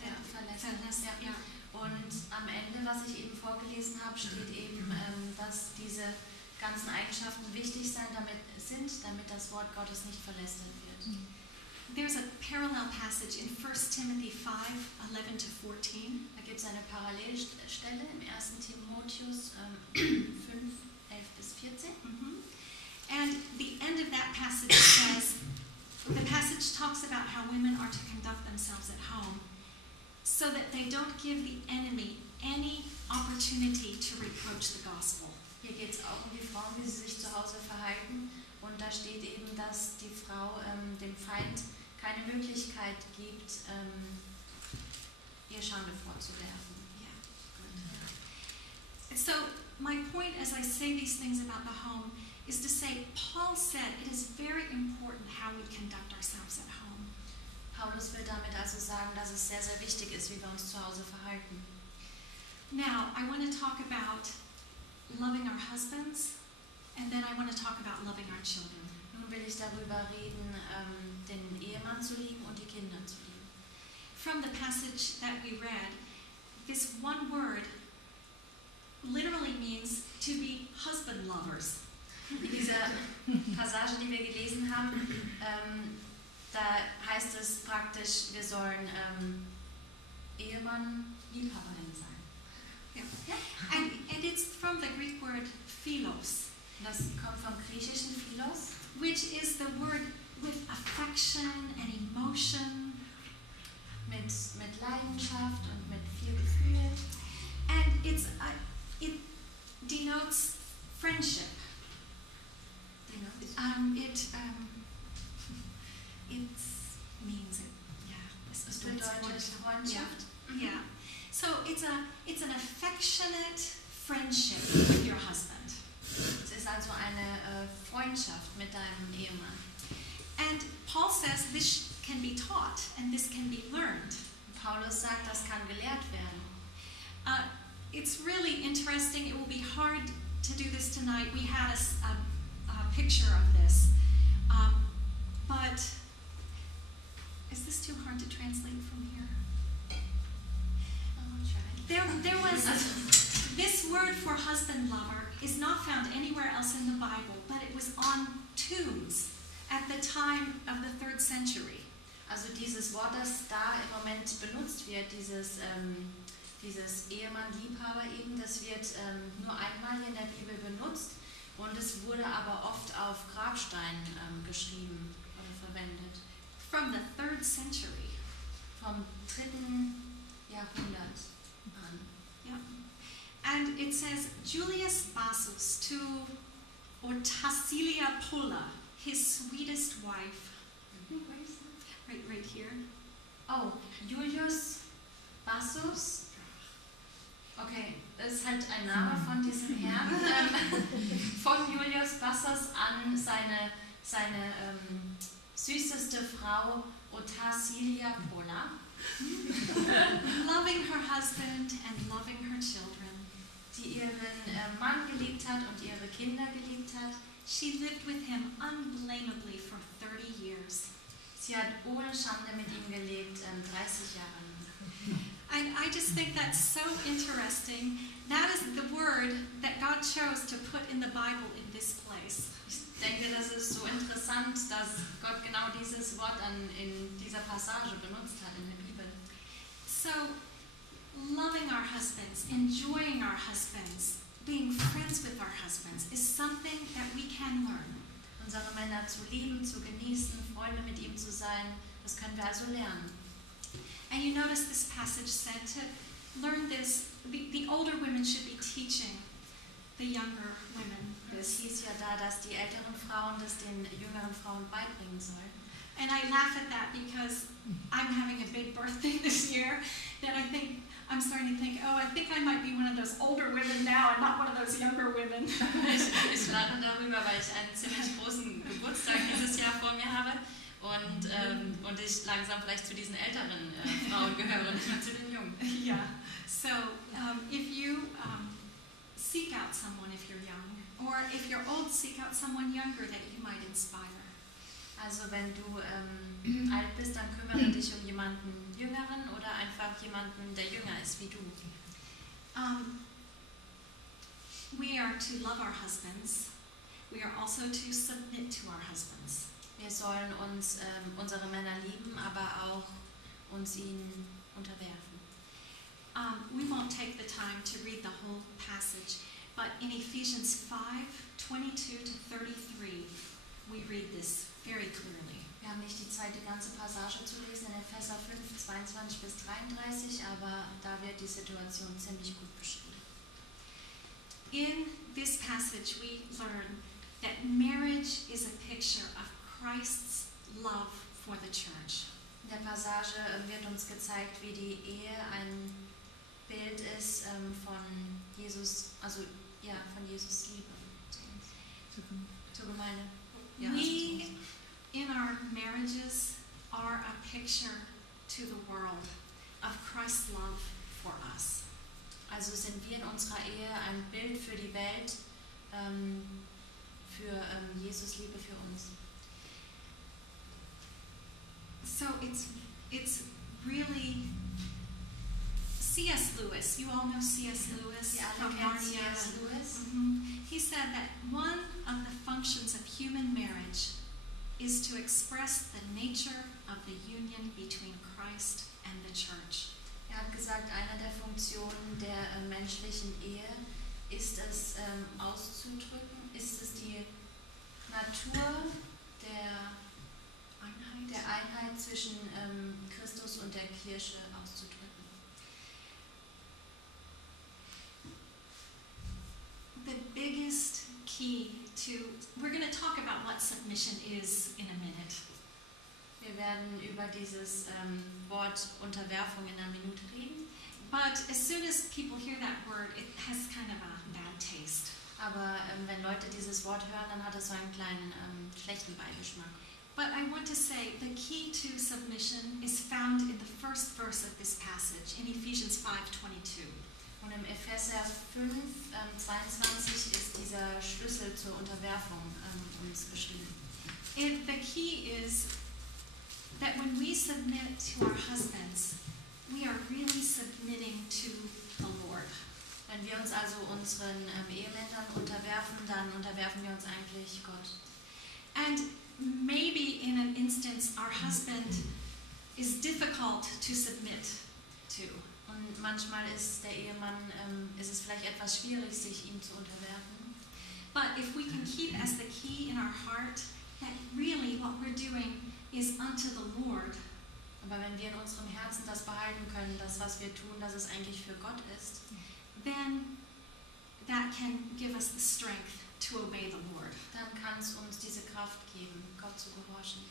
Verlässt. Ja. Und am Ende, was ich eben vorgelesen habe, steht eben, dass diese ganzen Eigenschaften wichtig sind, damit das Wort Gottes nicht verlästert wird. There's a parallel passage in 1 Timothy 5, 11 to 14. Da gibt es eine Parallelstelle im 1. Timotheus 5, 11 bis 14. And the end of that passage says, the passage talks about how women are to conduct themselves at home so that they don't give the enemy any opportunity to reproach the gospel. Hier geht es auch um die Frauen, wie sie sich zu Hause verhalten. Und da steht eben, dass die Frau dem Feind keine Möglichkeit gibt, ihr Schande vorzuwerfen. So my point as I say these things about the home is to say, Paul said it is very important how we conduct ourselves at home. Paulus will damit also sagen, dass es sehr, sehr wichtig ist, wie wir uns zu Hause verhalten. Now, I want to talk about loving our husbands, and then I want to talk about loving our children. Nun will ich darüber reden, den Ehemann zu lieben und die Kinder zu lieben. From the passage that we read, this one word literally means to be husband lovers. In dieser Passage, die wir gelesen haben, da heißt es praktisch, wir sollen Ehemann-Liebhaberin sein. And it's from the Greek word philos. Das kommt vom griechischen Philos, which is the word with affection and emotion. Mit Leidenschaft und mit viel Gefühl. And it denotes it's an affectionate friendship with your husband. Es ist also eine Freundschaft mit deinem Ehemann. And Paul says this can be taught and this can be learned. Paulus sagt, das kann gelehrt werden. It's really interesting. It will be hard to do this tonight. We had a picture of this. But is this too hard to translate from here? I'll try. There was this word for husband lover is not found anywhere else in the Bible, but it was on tombs at the time of the 3rd century. Also dieses Wort, das da im Moment benutzt wird, dieses Ehemann, Liebhaber eben, das wird nur einmal in der Bibel benutzt und es wurde aber oft auf Grabsteinen geschrieben oder verwendet. From the 3rd century. Vom 3. Jahrhundert an. Yeah. And it says, Julius Bassus to Ortasilia Pola, his sweetest wife. Where is that? Right here. Oh, Julius Bassus. Okay, das ist halt ein Name von diesem Herrn. Von Julius Bassus an seine süßeste Frau Ortasilia Pola. Loving her husband and loving her children. Die ihren Mann geliebt hat und ihre Kinder geliebt hat. She lived with him unblameably for 30 years. Sie hat ohne Schande mit ihm gelebt, 30 Jahre lang. And I just think that's so interesting. That is the word that God chose to put in the Bible in this place. Ich denke, das ist so interessant, dass Gott genau dieses Wort in dieser Passage benutzt hat in der Bibel. So, loving our husbands, enjoying our husbands, being friends with our husbands is something that we can learn. Unsere Männer zu lieben, zu genießen, Freunde mit ihm zu sein, das können wir also lernen. And you notice this passage said to learn this, the older women should be teaching the younger women. Es hieß ja da, dass die älteren Frauen das den jüngeren Frauen beibringen sollen. And I laugh at that because I'm having a big birthday this year that I'm starting to think, I think I might be one of those older women now and not one of those younger women. Ich lache darüber, weil ich einen ziemlich großen Geburtstag dieses Jahr vor mir habe und ich langsam vielleicht zu diesen älteren Frauen gehöre, nicht mehr zu den Jungen. Yeah. So if you seek out someone if you're young, or if you're old, seek out someone younger that you might inspire. Also wenn du alt bist, dann kümmere dich um jemanden Jüngeren oder einfach jemanden, der jünger ist wie du. We are to love our husbands. We are also to submit to our husbands. Wir sollen uns unsere Männer lieben, aber auch uns ihnen unterwerfen. We won't take the time to read the whole passage, but in Ephesians 5:22 to 33, we read this very clearly. Wir haben nicht die Zeit, die ganze Passage zu lesen in Epheser 5, 22 bis 33, aber da wird die Situation ziemlich gut beschrieben. In this passage, we learn that marriage is a picture of Christ's love for the church. In der Passage wird uns gezeigt, wie die Ehe ein Bild ist von Jesus, also ja, von Jesus Liebe zu uns, zur Gemeinde. Ja, We, in our marriages, are a picture to the world of Christ's love for us. Also sind wir in unserer Ehe ein Bild für die Welt, für Jesus Liebe für uns. So it's really C.S. Lewis. You all know C.S. Lewis Sie alle from kennen Narnia. C.S. Lewis. He said that one of the functions of human marriage is to express the nature of the union between Christ and the church. Er hat gesagt, eine der Funktionen der menschlichen Ehe ist es auszudrücken, ist es die Natur der Einheit zwischen Christus und der Kirche auszudrücken. The biggest key we're going to talk about what submission is in a minute. Wir werden über dieses Wort Unterwerfung in einer Minute reden. But as soon as people hear that word, it has kind of a bad taste. Aber wenn Leute dieses Wort hören, dann hat es so einen kleinen schlechten Beigeschmack. But I want to say the key to submission is found in the first verse of this passage, in Ephesians 5:22. Und im Epheser 5, 22 ist dieser Schlüssel zur Unterwerfung uns beschrieben. The key is that when we submit to our husbands, we are really submitting to the Lord. Wenn wir uns also unseren Ehemännern unterwerfen, dann unterwerfen wir uns eigentlich Gott. And maybe in an instance our husband is difficult to submit to. Und manchmal ist der Ehemann, ist es vielleicht etwas schwierig, sich ihm zu unterwerfen. But if we can keep as the key in our heart that really what we're doing is unto the Lord, Aber wenn wir in unserem Herzen das behalten können, das, was wir tun, dass es eigentlich für Gott ist, then that can give us the strength to obey the Lord. dann kann es uns diese Kraft geben, Gott zu gehorchen.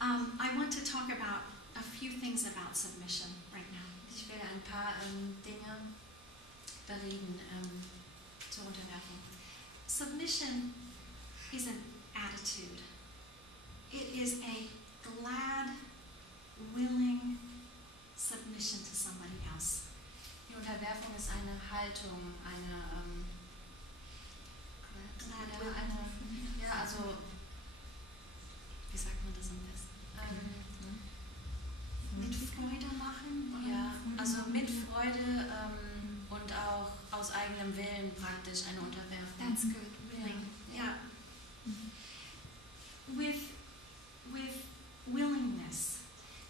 I want to talk about a few things about submission right now. Ich will ein paar Dinge bereden zur Unterwerfung. Submission is an attitude. It is a glad, willing submission to somebody else. Die Unterwerfung ist eine Haltung, also, wie sagt man das am besten? Mit Freude machen? Ja, also mit Freude und auch aus eigenem Willen praktisch eine Unterwerfung. That's good, willing. Ja. With willingness,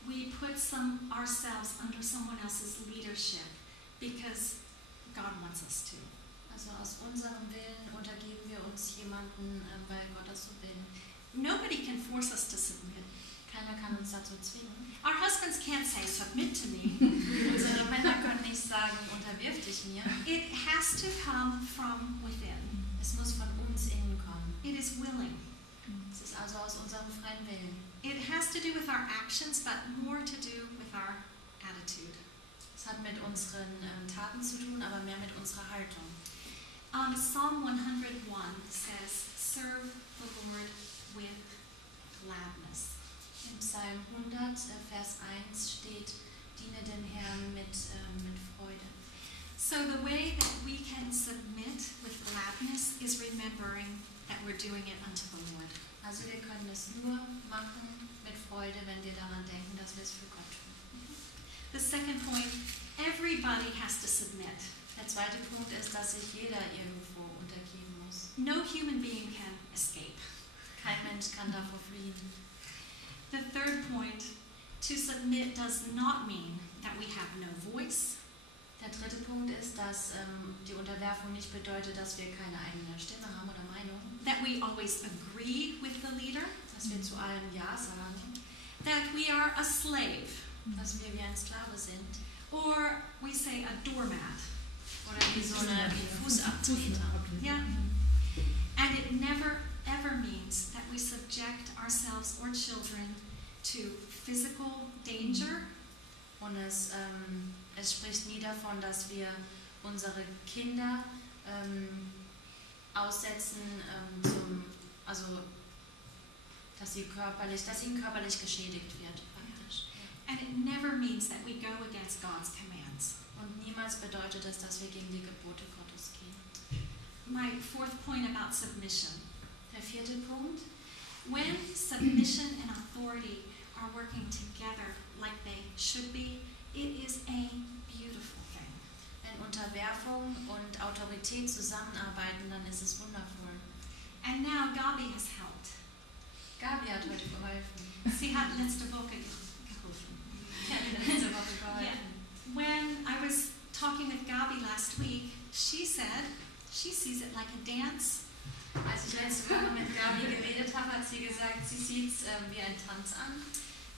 we put ourselves under someone else's leadership because God wants us to. Also aus unserem Willen untergeben wir uns jemanden, weil Gott das so will. Nobody can force us to submit. Keiner kann uns dazu zwingen. Our husbands can't say, submit to me. Unsere Männer können nicht sagen, unterwirf dich mir. It has to come from within. Es muss von uns innen kommen. It is willing. Es ist also aus unserem freien Willen. It has to do with our actions, but more to do with our attitude. Es hat mit unseren Taten zu tun, aber mehr mit unserer Haltung. Psalm 101 says, serve the Lord with gladness. Im Psalm 100, Vers 1 steht, diene den Herrn mit Freude. So the way that we can submit with gladness is remembering that we're doing it unto the Lord. Also wir können es nur machen mit Freude, wenn wir daran denken, dass wir es für Gott tun. The second point, everybody has to submit. Der zweite Punkt ist, dass sich jeder irgendwo untergeben muss. No human being can escape. Kein Mensch kann davor fliehen. The third point, to submit does not mean that we have no voice. Der dritte Punkt ist, dass die Unterwerfung nicht bedeutet, dass wir keine eigene Stimme haben oder Meinung. That we always agree with the leader. Dass wir zu allem Ja sagen. That we are a slave. Dass wir wie ein Sklave sind. Or we say a doormat. Oder wie so eine Fußabtreter. Yeah. And it never ever means that we subject ourselves or children to physical danger. Und es spricht nie davon, dass wir unsere Kinder aussetzen, dass ihnen körperlich geschädigt wird. Praktisch. And it never means that we go against God's commands. Und niemals bedeutet es, dass wir gegen die Gebote Gottes gehen. My fourth point about submission. Der vierte Punkt. When submission and authority are working together like they should be, it is a beautiful thing. Wenn Unterwerfung und Autorität zusammenarbeiten, dann ist es wundervoll. And now Gabi has helped. Gabi hat heute geholfen. Sie hat letzte Woche geholfen. Letzte Woche geholfen. Yeah. When I was talking with Gabi last week, she said she sees it like a dance. Als ich letzte Woche mit Gabi geredet habe, hat sie gesagt, sie sieht es wie ein Tanz an.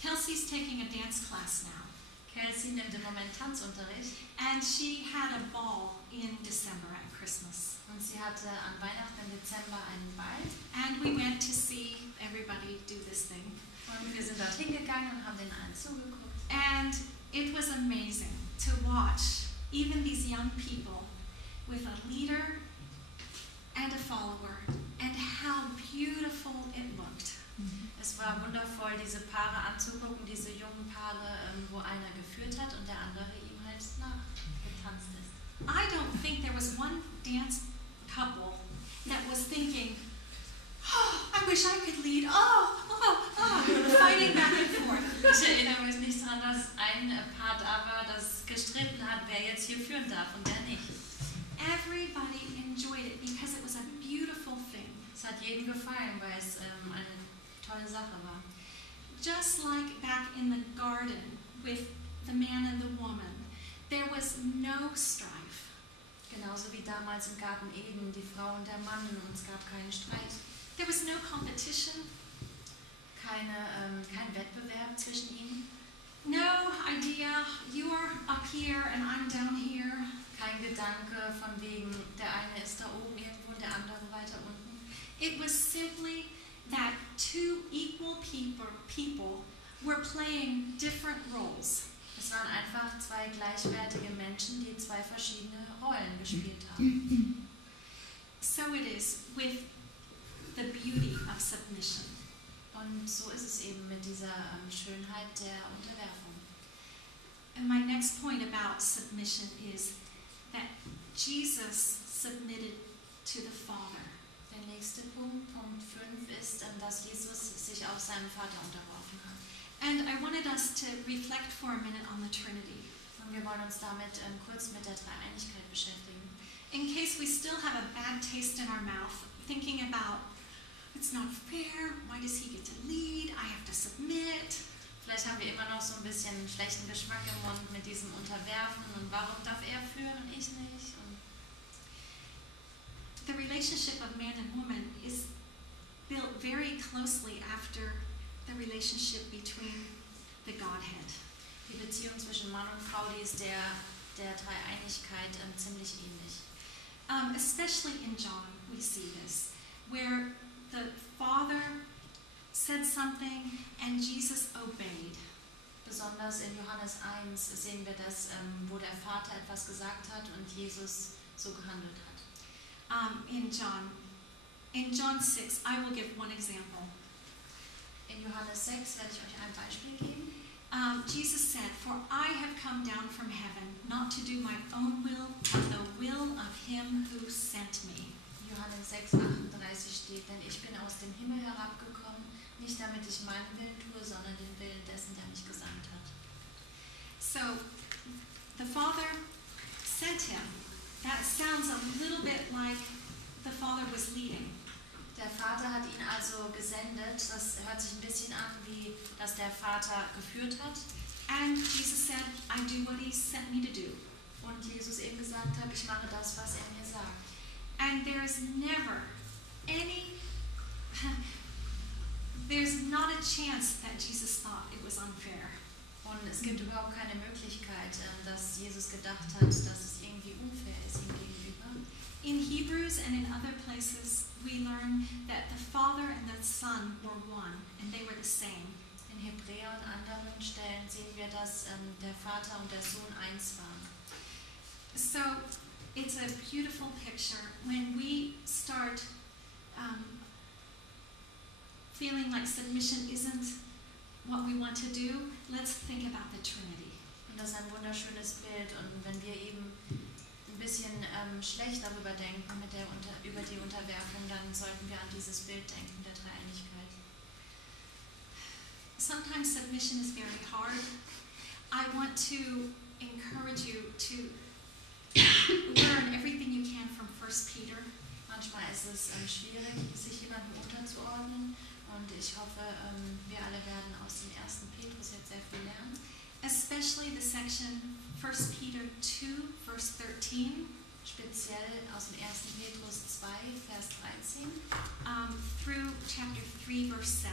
Kelsey's taking a dance class now. Kelsey nimmt im Moment Tanzunterricht. And she had a ball in December at Christmas. Und sie hatte an Weihnachten im Dezember einen Ball. And we went to see everybody do this thing. Und wir sind dort hingegangen und haben den allen zugeguckt. And it was amazing. to watch even these young people with a leader and a follower, and how beautiful it looked. Es war wundervoll, diese Paare anzugucken, diese jungen Paare, wo einer geführt hat und der andere ihm halt nachgetanzt ist. I don't think there was one dance couple that was thinking, oh, I wish I could lead, fighting back and forth. Ich erinnere mich nicht daran, dass ein Paar da war, das gestritten hat, wer jetzt hier führen darf und wer nicht. Everybody enjoyed it because it was a beautiful thing. Es hat jedem gefallen, weil es eine tolle Sache war. Just like back in the garden with the man and the woman, there was no strife. Genauso wie damals im Garten Eden, die Frau und der Mann, und es gab keinen Streit. There was no competition. Kein Wettbewerb zwischen ihnen. No idea, you are up here and I'm down here. Kein Gedanke von wegen, der eine ist da oben irgendwo und der andere weiter unten. It was simply that two equal people were playing different roles. Es waren einfach zwei gleichwertige Menschen, die zwei verschiedene Rollen gespielt haben. So it is with the beauty of submission. Und so ist es eben mit dieser Schönheit der Unterwerfung. And my next point about submission is that Jesus submitted to the Father. Der nächste Punkt, Punkt 5, ist, dass Jesus sich auch seinem Vater unterworfen hat. And I wanted us to reflect for a minute on the Trinity. Und wir wollen uns damit kurz mit der Dreieinigkeit beschäftigen. In case we still have a bad taste in our mouth, thinking about, it's not fair, why does he get to lead, I have to submit. Vielleicht haben wir immer noch so ein bisschen schlechten Geschmack im Mund mit diesem Unterwerfen und warum darf er führen und ich nicht. Und the relationship of man and woman is built very closely after the relationship between the Godhead. Die Beziehung zwischen Mann und Frau, die ist der Dreieinigkeit ziemlich ähnlich. Especially in John, we see this, where the Father said something and Jesus obeyed. Besonders in Johannes 1 sehen wir das, wo der Vater etwas gesagt hat und Jesus so gehandelt hat. In John 6, I will give one example. In Johannes 6 werde ich euch ein Beispiel geben. Jesus said, "For I have come down from heaven, not to do my own will, but the will of him who sent me." Johannes 6,38 steht, denn ich bin aus dem Himmel herabgekommen, nicht damit ich meinen Willen tue, sondern den Willen dessen, der mich gesandt hat. So, the Father sent him. That sounds a little bit like the Father was leading. Der Vater hat ihn also gesendet. Das hört sich ein bisschen an, wie dass der Vater geführt hat. And Jesus said, I do what he sent me to do. Und Jesus eben gesagt hat, ich mache das, was er mir sagt. And there's not a chance that Jesus thought it was unfair. Und es gibt überhaupt keine Möglichkeit, dass Jesus gedacht hat, dass es irgendwie unfair ist ihm gegenüber. In Hebrews and in other places, we learn that the Father and the Son were one, and they were the same. In Hebräer und anderen Stellen sehen wir, dass der Vater und der Sohn eins waren. So it's a beautiful picture when we start feeling like submission isn't what we want to do. Let's think about the Trinity. Und das ist ein wunderschönes Bild. Und wenn wir eben ein bisschen schlecht darüber denken über die Unterwerfung, dann sollten wir an dieses Bild denken der Dreieinigkeit. Sometimes submission is very hard. I want to encourage you to learn everything you can from 1 Peter. Manchmal ist es schwierig, sich jemandem unterzuordnen. Und ich hoffe, wir alle werden aus dem 1. Petrus jetzt sehr viel lernen. Especially the section 1 Peter 2, verse 13. Speziell aus dem 1. Petrus 2, Vers 13. Through chapter 3, verse 7.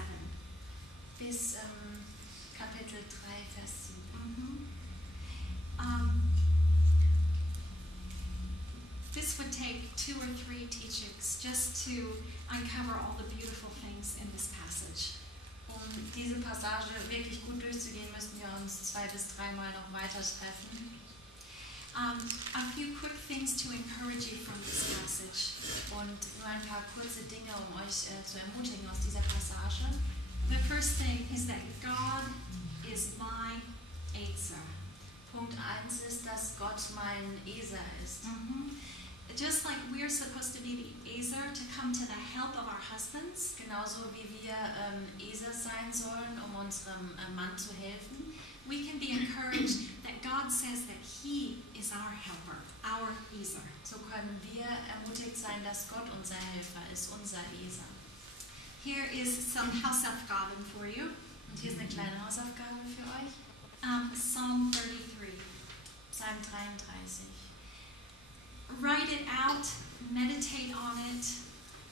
Bis Kapitel 3, Vers 7. This would take 2 or 3 teachings just to uncover all the beautiful things in this passage. Um diese Passage wirklich gut durchzugehen, müssten wir uns 2 bis 3 Mal noch weiter treffen. A few quick things to encourage you from this passage. Und nur ein paar kurze Dinge, um euch zu ermutigen aus dieser Passage. The first thing is that God is my answer. Punkt 1 ist, dass Gott mein Eser ist. Just like we're supposed to be the Ezer to come to the help of our husbands, Genauso wie wir Eser sein sollen, um unserem Mann zu helfen, we can be encouraged that God says that He is our helper, our Ezer. so können wir ermutigt sein, dass Gott unser Helfer ist, unser Eser. Here is some Hausaufgaben for you. Und hier ist eine kleine Hausaufgabe für euch. Psalm 33. Psalm 33. Write it out, meditate on it,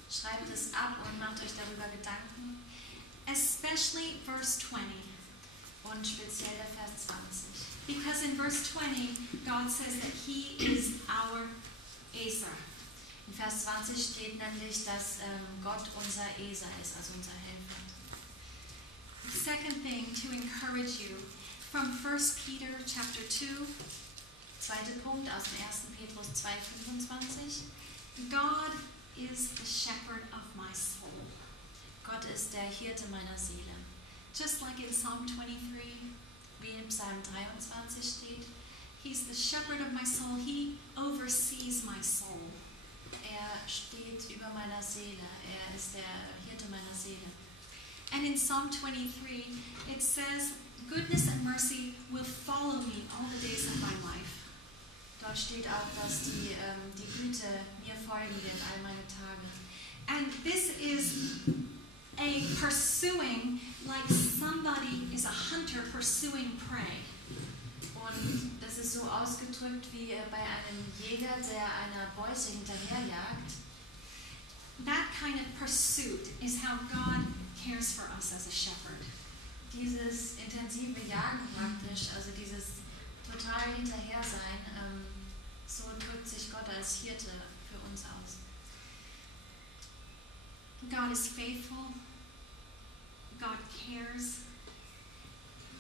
Schreibt es ab und macht euch darüber Gedanken. especially verse 20. Und speziell der Vers 20. Because in verse 20, God says that He is our Ezer. In Vers 20 steht nämlich, dass Gott unser Eser ist, also unser Helfer. Second thing to encourage you, from 1 Peter chapter 2, Zweiter Punkt aus dem 1. Petrus 2,25. God is the shepherd of my soul. Gott ist der Hirte meiner Seele. Just like in Psalm 23, Wie in Psalm 23 steht, He's the shepherd of my soul. He oversees my soul. er steht über meiner Seele. Er ist der Hirte meiner Seele. And in Psalm 23, it says, goodness and mercy will follow me all the days of my life. Dort steht auch, dass die Güte mir folgen wird all meine Tage. And this is a pursuing, like somebody is a hunter pursuing prey. Und das ist so ausgedrückt wie bei einem Jäger, der einer Beute hinterherjagt. That kind of pursuit is how God cares for us as a shepherd. Dieses intensive Jagen praktisch, also dieses total Hinterhersein, so drückt sich Gott als Hirte für uns aus. God is faithful. God cares.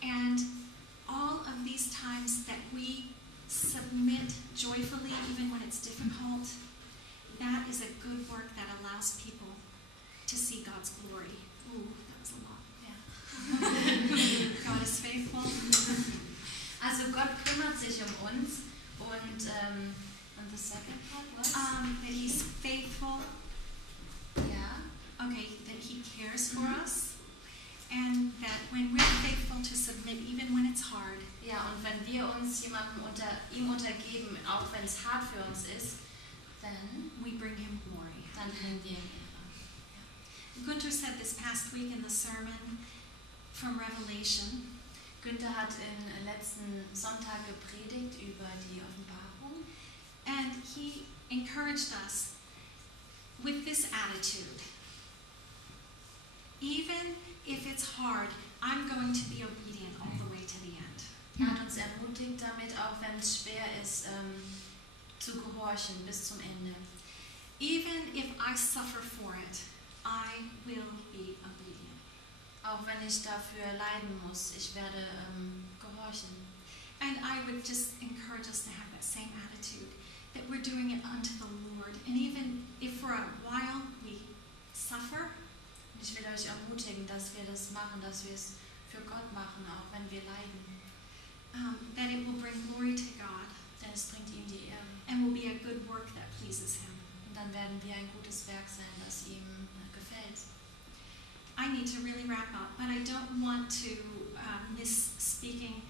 And all of these times that we submit joyfully, even when it's difficult, that is a good work that allows people to see God's glory. Ooh, that was a lot. Ja. God is faithful. Also Gott kümmert sich um uns und the second part was? That He's faithful. Ja. Okay, that He cares for us. And that when we're faithful to submit, even when it's hard, Ja, und wenn wir uns ihm untergeben, auch wenn es hart für uns ist, dann we bring Him glory. bringen wir ihm Ehre. Gunther said this past week in the sermon from Revelation, Günther hat letzten Sonntag gepredigt über die Offenbarung and he encouraged us with this attitude. Even if it's hard, I'm going to be obedient all the way to the end. Er hat uns ermutigt damit, auch wenn es schwer ist, zu gehorchen bis zum Ende. Even if I suffer for it, I will be obedient. Auch wenn ich dafür leiden muss, ich werde gehorchen. And I would just encourage us to have that same attitude, that we're doing it unto the Lord. And even if for a while we suffer, Und ich will euch ermutigen, dass wir das machen, dass wir es für Gott machen, auch wenn wir leiden. that it will bring glory to God Denn es bringt ihm die Ehre. and will be a good work that pleases Him. Und dann werden wir ein gutes Werk sein, das ihm gefällt. I need to really wrap up, but I don't want to miss speaking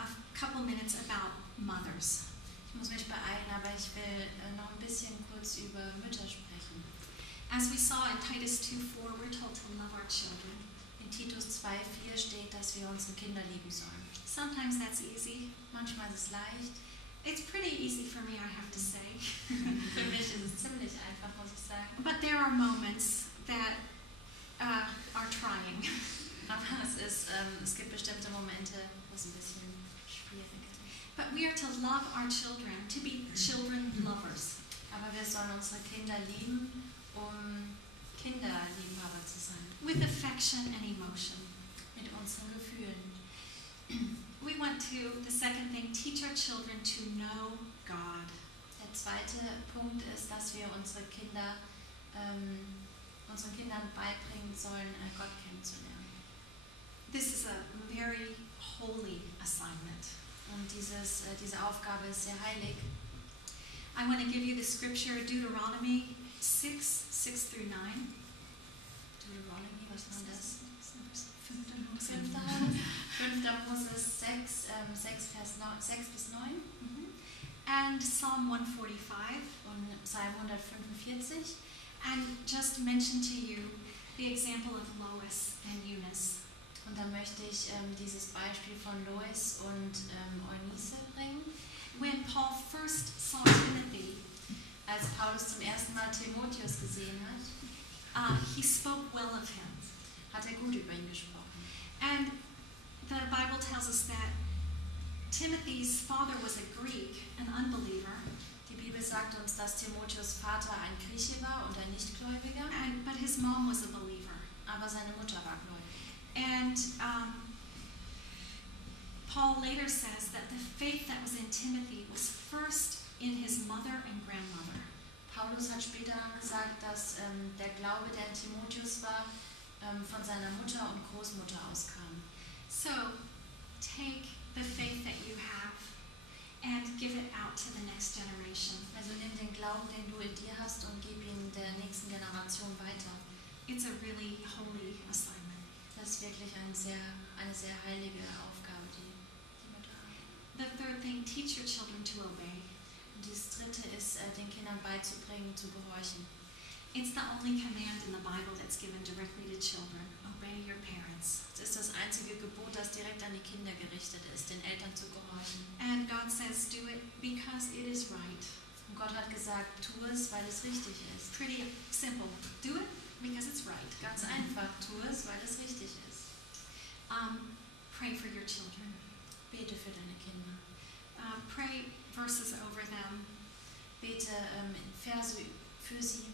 a couple minutes about mothers. Ich muss mich beeilen, aber ich will noch ein bisschen kurz über Mütter sprechen. As we saw in Titus 2:4, we're told to love our children. In Titus 2,4 steht, dass wir unsere Kinder lieben sollen. Sometimes that's easy. Manchmal ist es leicht. It's pretty easy for me, I have to say. Für mich ist es ziemlich einfach, muss ich sagen. But there are moments that are trying. Aber es gibt bestimmte Momente, wo es ein bisschen schwierig ist. But we are to love our children, to be children lovers. Aber wir sollen unsere Kinder lieben, um Kinderliebhaber zu sein. With affection and emotion. Mit unseren Gefühlen. We want to, the second thing, teach our children to know God. Der zweite Punkt ist, dass wir unseren Kindern beibringen sollen, Gott kennenzulernen. This is a very holy assignment. Und diese Aufgabe ist sehr heilig. I want to give you the scripture, Deuteronomy 6 through 9. Deuteronomy, was war das? 5. 5. Mose 6, 6 bis 9. And Psalm 145. Und Psalm 145. And just mention to you the example of Lois and Eunice. Und dann möchte ich dieses Beispiel von Lois und Eunice bringen. When Paul first saw Timothy, Als Paulus zum ersten Mal Timotheus gesehen hat, he spoke well of him. hat er gut über ihn gesprochen. And the Bible tells us that Timothy's father was a Greek, an unbeliever, Die Bibel sagt uns, dass Timotheus Vater ein Grieche war und ein Nichtgläubiger, but his mom was a believer. aber seine Mutter war gläubig. And Paul later says that the faith that was in Timothy was first in his mother and grandmother. Paulus hat später gesagt, dass der Glaube, der in Timotheus war, von seiner Mutter und Großmutter auskam. So take the faith that you have and give it out to the next generation. Also nimm den Glauben, den du in dir hast, und gib ihn der nächsten Generation weiter. It's a really holy assignment. Das ist wirklich eine sehr heilige Aufgabe, die wir da haben. The third thing, teach your children to obey. Und das dritte ist, den Kindern beizubringen, zu gehorchen. It's the only command in the Bible that's given directly to children. Obey your parents. Es ist das einzige Gebot, das direkt an die Kinder gerichtet ist, den Eltern zu gehorchen. And God says, do it because it is right. Und Gott hat gesagt, tu es, weil es richtig ist. Pretty simple. Do it because it's right. Ganz einfach, tu es, weil es richtig ist. Pray for your children. Bete für deine Kinder. Pray verses over them. Bete Verse für sie.